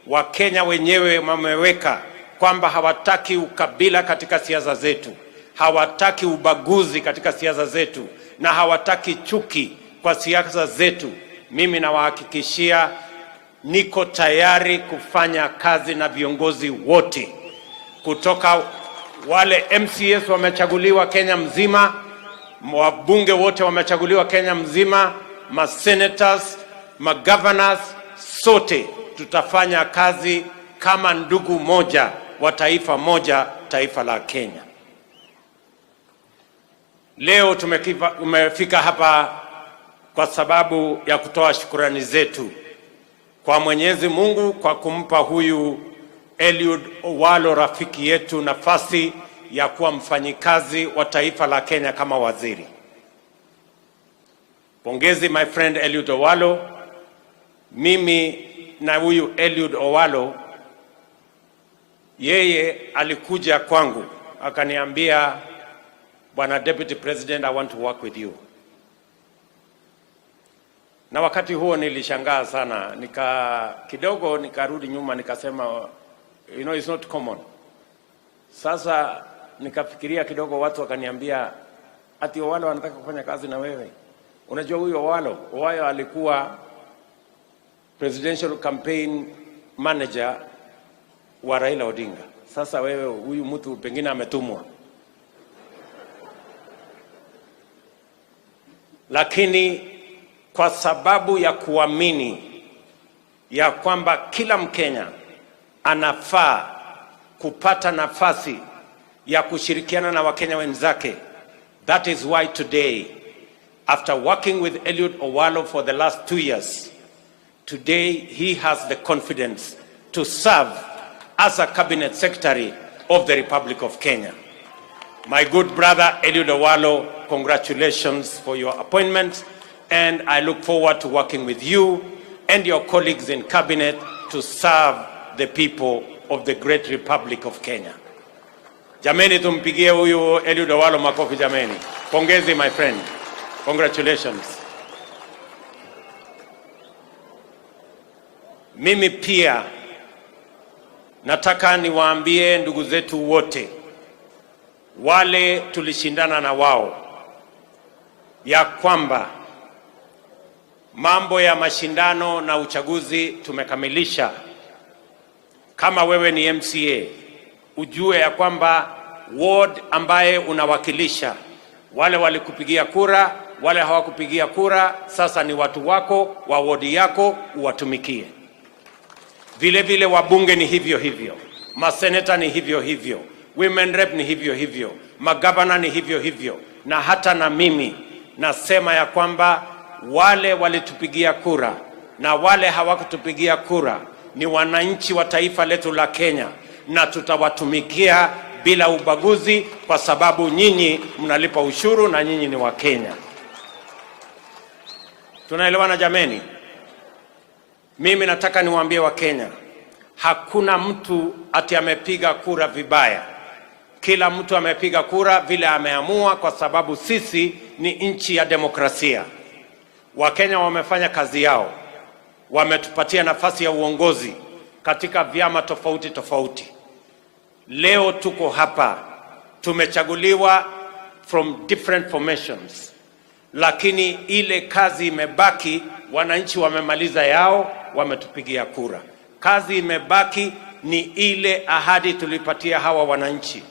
Wakenya wenyewe wameweka kwamba hawataki ukabila katika siasa zetu, hawataki ubaguzi katika siasa zetu na hawataki chuki kwa siasa zetu. Mimi nawahakikishia niko tayari kufanya kazi na viongozi wote, kutoka wale MCAs wamechaguliwa Kenya mzima, wabunge wote wamechaguliwa Kenya mzima, masenators, magovernors, sote tutafanya kazi kama ndugu moja wa taifa moja, taifa la Kenya. Leo tumefika hapa kwa sababu ya kutoa shukrani zetu kwa Mwenyezi Mungu kwa kumpa huyu Eliud Owalo rafiki yetu nafasi ya kuwa mfanyikazi wa taifa la Kenya kama waziri. Pongezi my friend Eliud Owalo. Mimi na huyu Eliud Owalo, yeye alikuja kwangu akaniambia, Bwana Deputy President, I want to work with you. Na wakati huo nilishangaa sana, kidogo nikarudi nyuma nikasema, you know, it's not common. Sasa nikafikiria kidogo, watu wakaniambia ati Owalo anataka kufanya kazi na wewe. Unajua huyu Owalo alikuwa presidential campaign manager wa Raila Odinga. Sasa wewe huyu mtu pengine ametumwa. Lakini kwa sababu ya kuamini ya kwamba kila Mkenya anafaa kupata nafasi ya kushirikiana na Wakenya wenzake, that is why today, after working with Eliud Owalo for the last 2 years, today he has the confidence to serve as a cabinet secretary of the Republic of Kenya. My good brother Eliud Owalo, congratulations for your appointment, and I look forward to working with you and your colleagues in cabinet to serve the people of the great Republic of Kenya. Jameni, tumpigie huyu Eliud Owalo makofi jameni. Pongezi my friend. Congratulations. Mimi pia nataka niwaambie ndugu zetu wote wale tulishindana na wao ya kwamba mambo ya mashindano na uchaguzi tumekamilisha. Kama wewe ni MCA, ujue ya kwamba ward ambaye unawakilisha, wale walikupigia kura, wale hawakupigia kura, sasa ni watu wako wa ward yako, uwatumikie. Vile vile wabunge ni hivyo hivyo, maseneta ni hivyo hivyo, women rep ni hivyo hivyo, magavana ni hivyo hivyo, na hata na mimi nasema ya kwamba wale walitupigia kura na wale hawakutupigia kura ni wananchi wa taifa letu la Kenya, na tutawatumikia bila ubaguzi, kwa sababu nyinyi mnalipa ushuru na nyinyi ni wa Kenya. Tunaelewana jameni? Mimi nataka niwaambie wa Kenya, hakuna mtu ati amepiga kura vibaya. Kila mtu amepiga kura vile ameamua, kwa sababu sisi ni nchi ya demokrasia. Wakenya wamefanya kazi yao, wametupatia nafasi ya uongozi katika vyama tofauti tofauti. Leo tuko hapa, tumechaguliwa from different formations, lakini ile kazi imebaki. Wananchi wamemaliza yao, wametupigia kura. Kazi imebaki ni ile ahadi tulipatia hawa wananchi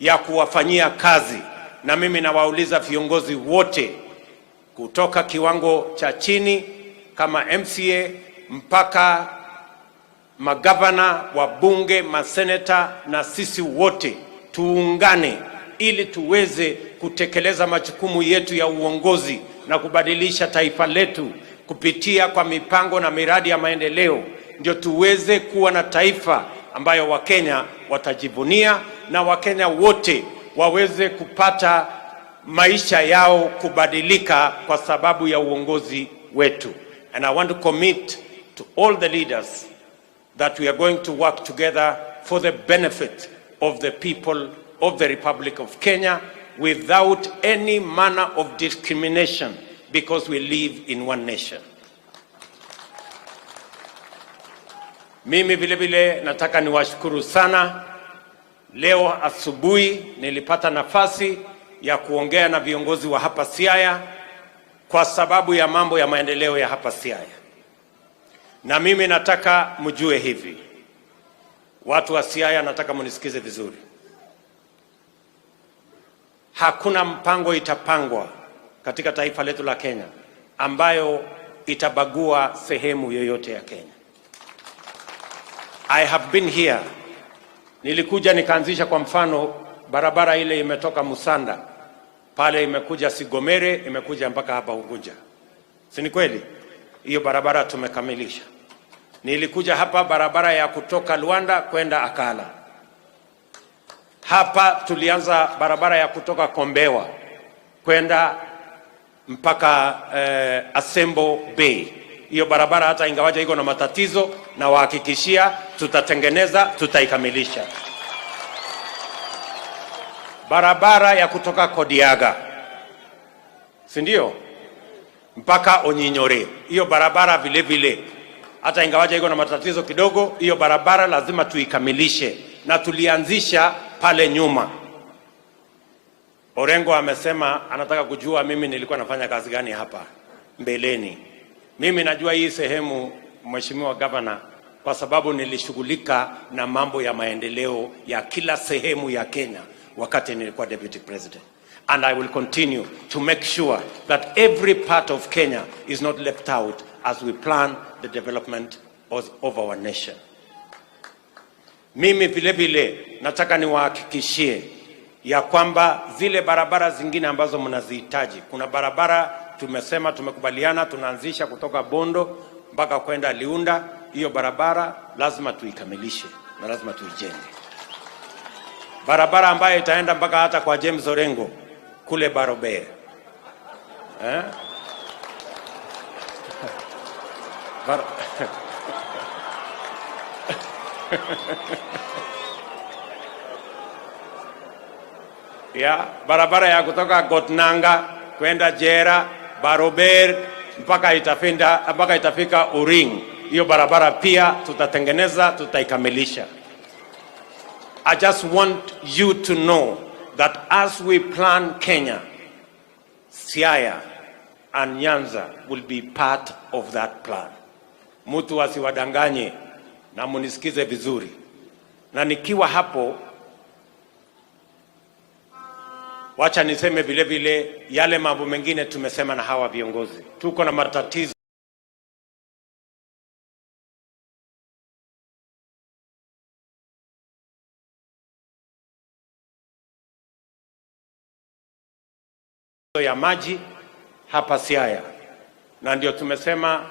ya kuwafanyia kazi. Na mimi nawauliza viongozi wote kutoka kiwango cha chini kama MCA mpaka magavana, wabunge, maseneta, na sisi wote tuungane ili tuweze kutekeleza majukumu yetu ya uongozi na kubadilisha taifa letu kupitia kwa mipango na miradi ya maendeleo, ndio tuweze kuwa na taifa ambayo Wakenya watajivunia na Wakenya wote waweze kupata maisha yao kubadilika kwa sababu ya uongozi wetu. And I want to commit to all the leaders that we are going to work together for the benefit of the people of the Republic of Kenya without any manner of discrimination, because we live in one nation. Mimi vile vile nataka niwashukuru sana. Leo asubuhi nilipata nafasi ya kuongea na viongozi wa hapa Siaya kwa sababu ya mambo ya maendeleo ya hapa Siaya. Na mimi nataka mjue hivi, watu wa Siaya, nataka munisikize vizuri. Hakuna mpango itapangwa katika taifa letu la Kenya ambayo itabagua sehemu yoyote ya Kenya. I have been here. Nilikuja nikaanzisha kwa mfano barabara ile imetoka Musanda pale imekuja Sigomere, imekuja mpaka hapa Unguja. Si ni kweli? Hiyo barabara tumekamilisha. Nilikuja hapa barabara ya kutoka Luanda kwenda Akala. Hapa tulianza barabara ya kutoka Kombewa kwenda mpaka Asembo Bay. Hiyo barabara hata ingawaje iko na matatizo, na wahakikishia tutatengeneza, tutaikamilisha. Barabara ya kutoka Kodiaga, si ndio, mpaka Onyinyore. Hiyo barabara vile vile hata ingawaje iko na matatizo kidogo, hiyo barabara lazima tuikamilishe, na tulianzisha pale nyuma. Orengo amesema anataka kujua mimi nilikuwa nafanya kazi gani hapa mbeleni. Mimi najua hii sehemu, Mheshimiwa Governor, kwa sababu nilishughulika na mambo ya maendeleo ya kila sehemu ya Kenya wakati nilikuwa Deputy President. And I will continue to make sure that every part of Kenya is not left out as we plan the development of our nation. Mimi vile vile nataka niwahakikishie ya kwamba zile barabara zingine ambazo mnazihitaji, kuna barabara tumesema tumekubaliana tunaanzisha kutoka Bondo mpaka kwenda Liunda. Hiyo barabara lazima tuikamilishe na lazima tuijenge. Barabara ambayo itaenda mpaka hata kwa James Orengo kule Barobere. Ya, barabara ya kutoka Gotnanga kwenda Jera, Barobere mpaka itafika Uring. Hiyo barabara pia tutatengeneza, tutaikamilisha. I just want you to know that as we plan Kenya, Siaya and Nyanza will be part of that plan. Mtu asiwadanganye, na munisikize vizuri. Na nikiwa hapo, wacha niseme vile vile yale mambo mengine tumesema na hawa viongozi. Tuko na matatizo ya maji hapa Siaya, na ndio tumesema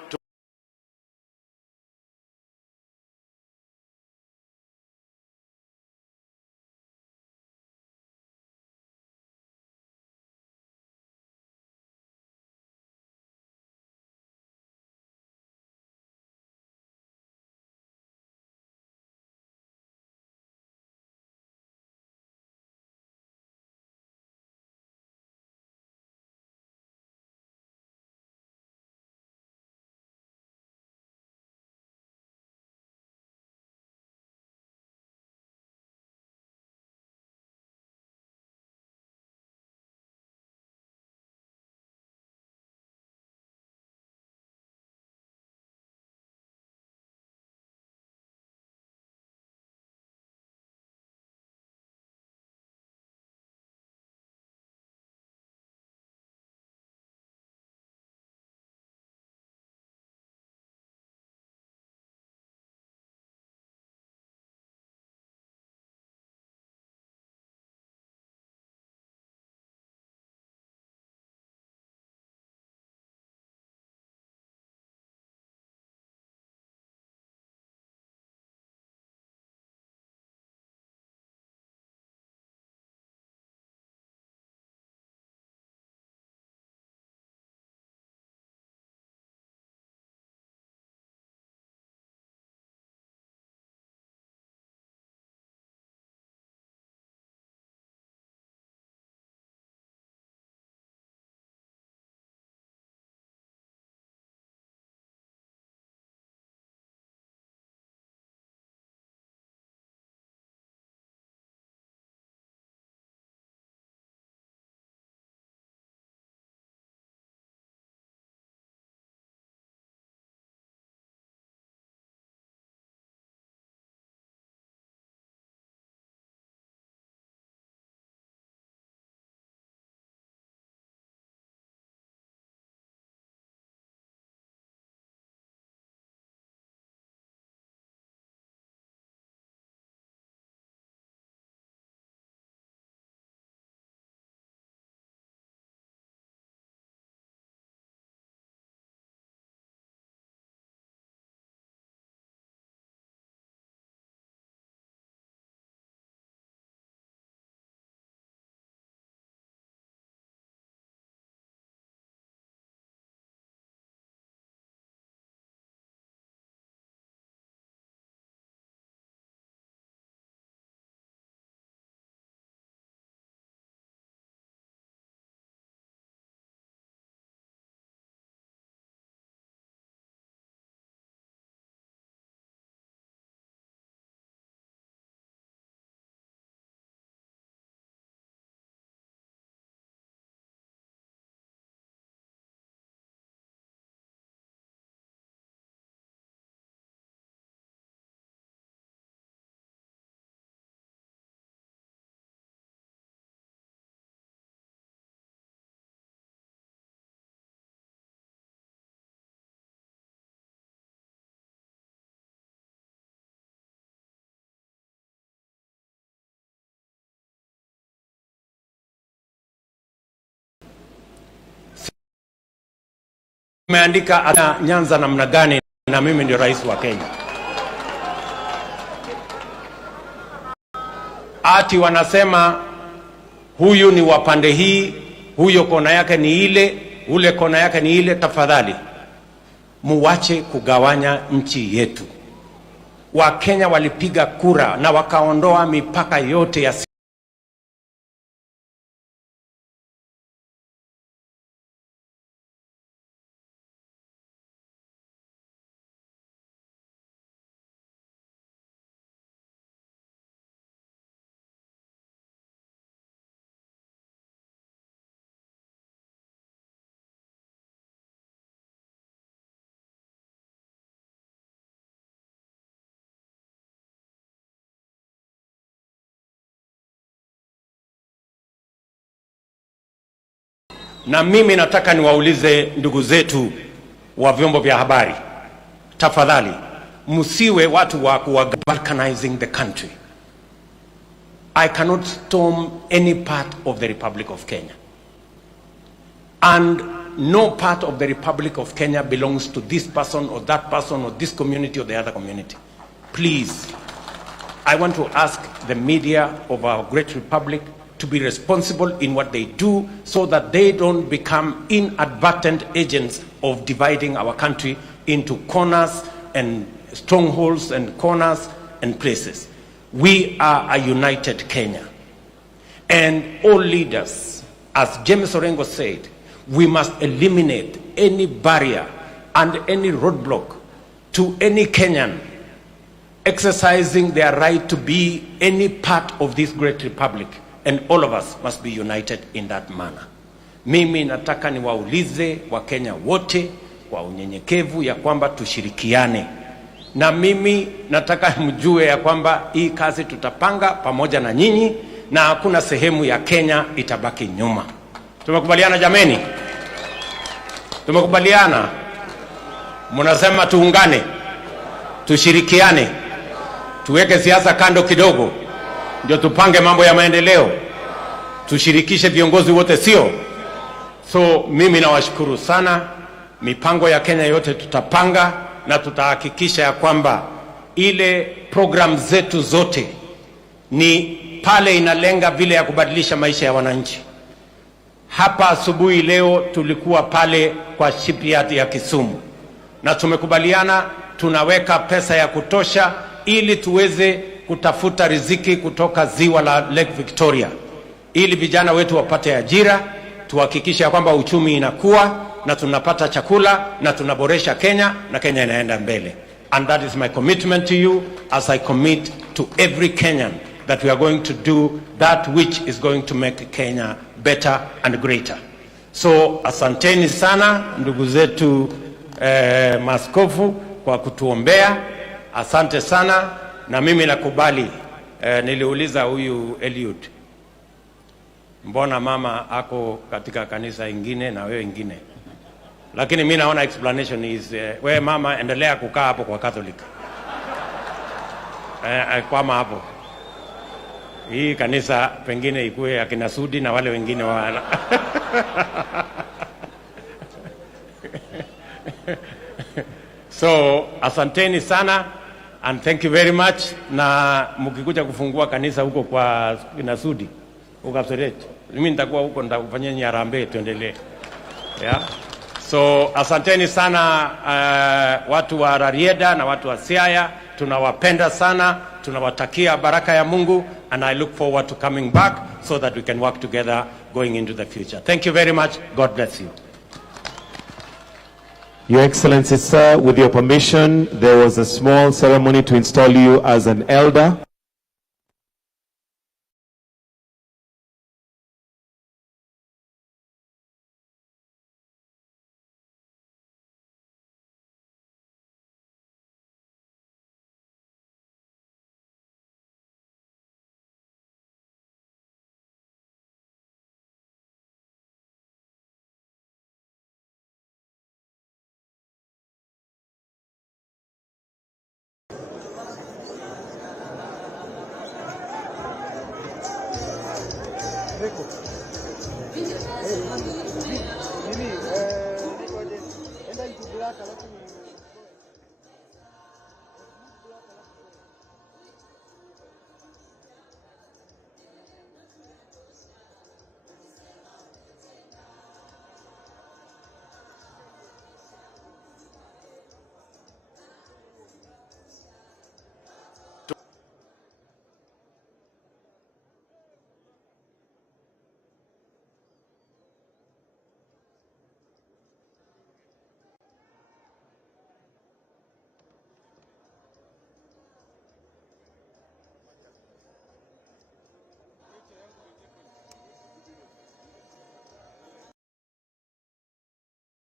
umeandika Nyanza namna gani na mimi ndio rais wa Kenya. Ati wanasema huyu ni wa pande hii, huyo kona yake ni ile, ule kona yake ni ile. Tafadhali muwache kugawanya nchi yetu. Wakenya walipiga kura na wakaondoa mipaka yote ya na mimi nataka niwaulize ndugu zetu wa vyombo vya habari, tafadhali msiwe watu wa balkanizing the country. I cannot storm any part of the Republic of Kenya. and no part of the Republic of Kenya belongs to this person or that person or this community or the other community. Please, I want to ask the media of our great republic to be responsible in what they do so that they don't become inadvertent agents of dividing our country into corners and strongholds and corners and places. We are a united Kenya. And all leaders, as James Orengo said, we must eliminate any barrier and any roadblock to any Kenyan exercising their right to be any part of this great republic. And all of us must be united in that manner. Mimi nataka niwaulize Wakenya wote kwa unyenyekevu ya kwamba tushirikiane. Na mimi nataka mjue ya kwamba hii kazi tutapanga pamoja na nyinyi na hakuna sehemu ya Kenya itabaki nyuma. Tumekubaliana jameni? Tumekubaliana? Mnasema tuungane, tushirikiane, tuweke siasa kando kidogo, ndio tupange mambo ya maendeleo, tushirikishe viongozi wote, sio? So mimi nawashukuru sana. Mipango ya Kenya yote tutapanga na tutahakikisha ya kwamba ile program zetu zote ni pale inalenga vile ya kubadilisha maisha ya wananchi. Hapa asubuhi leo tulikuwa pale kwa shipyard ya Kisumu na tumekubaliana tunaweka pesa ya kutosha ili tuweze kutafuta riziki kutoka ziwa la Lake Victoria, ili vijana wetu wapate ajira, tuhakikishe ya kwamba uchumi inakuwa na tunapata chakula na tunaboresha Kenya na Kenya inaenda mbele. And that is my commitment to you, as I commit to every Kenyan that we are going to do that which is going to make Kenya better and greater. So asanteni sana ndugu zetu maaskofu kwa kutuombea. Asante sana. Na mimi nakubali, niliuliza huyu Eliud, mbona mama ako katika kanisa ingine na wewe ingine? Lakini mimi naona explanation is wewe mama endelea kukaa hapo kwa Catholic. Kwa hapo. Hii kanisa pengine ikuwe akina Sudi na wale wengine wana. So asanteni sana and thank you very much. Na mkikuja kufungua kanisa huko kwa kina Sudi ukapserete, mimi nitakuwa huko, nitakufanyia nyarambe tuendelee. Yeah. So asanteni sana watu wa Rarieda na watu wa Siaya, tunawapenda sana, tunawatakia baraka ya Mungu, and I look forward to coming back so that we can work together going into the future. Thank you very much. God bless you. Your Excellency, sir, with your permission, there was a small ceremony to install you as an elder.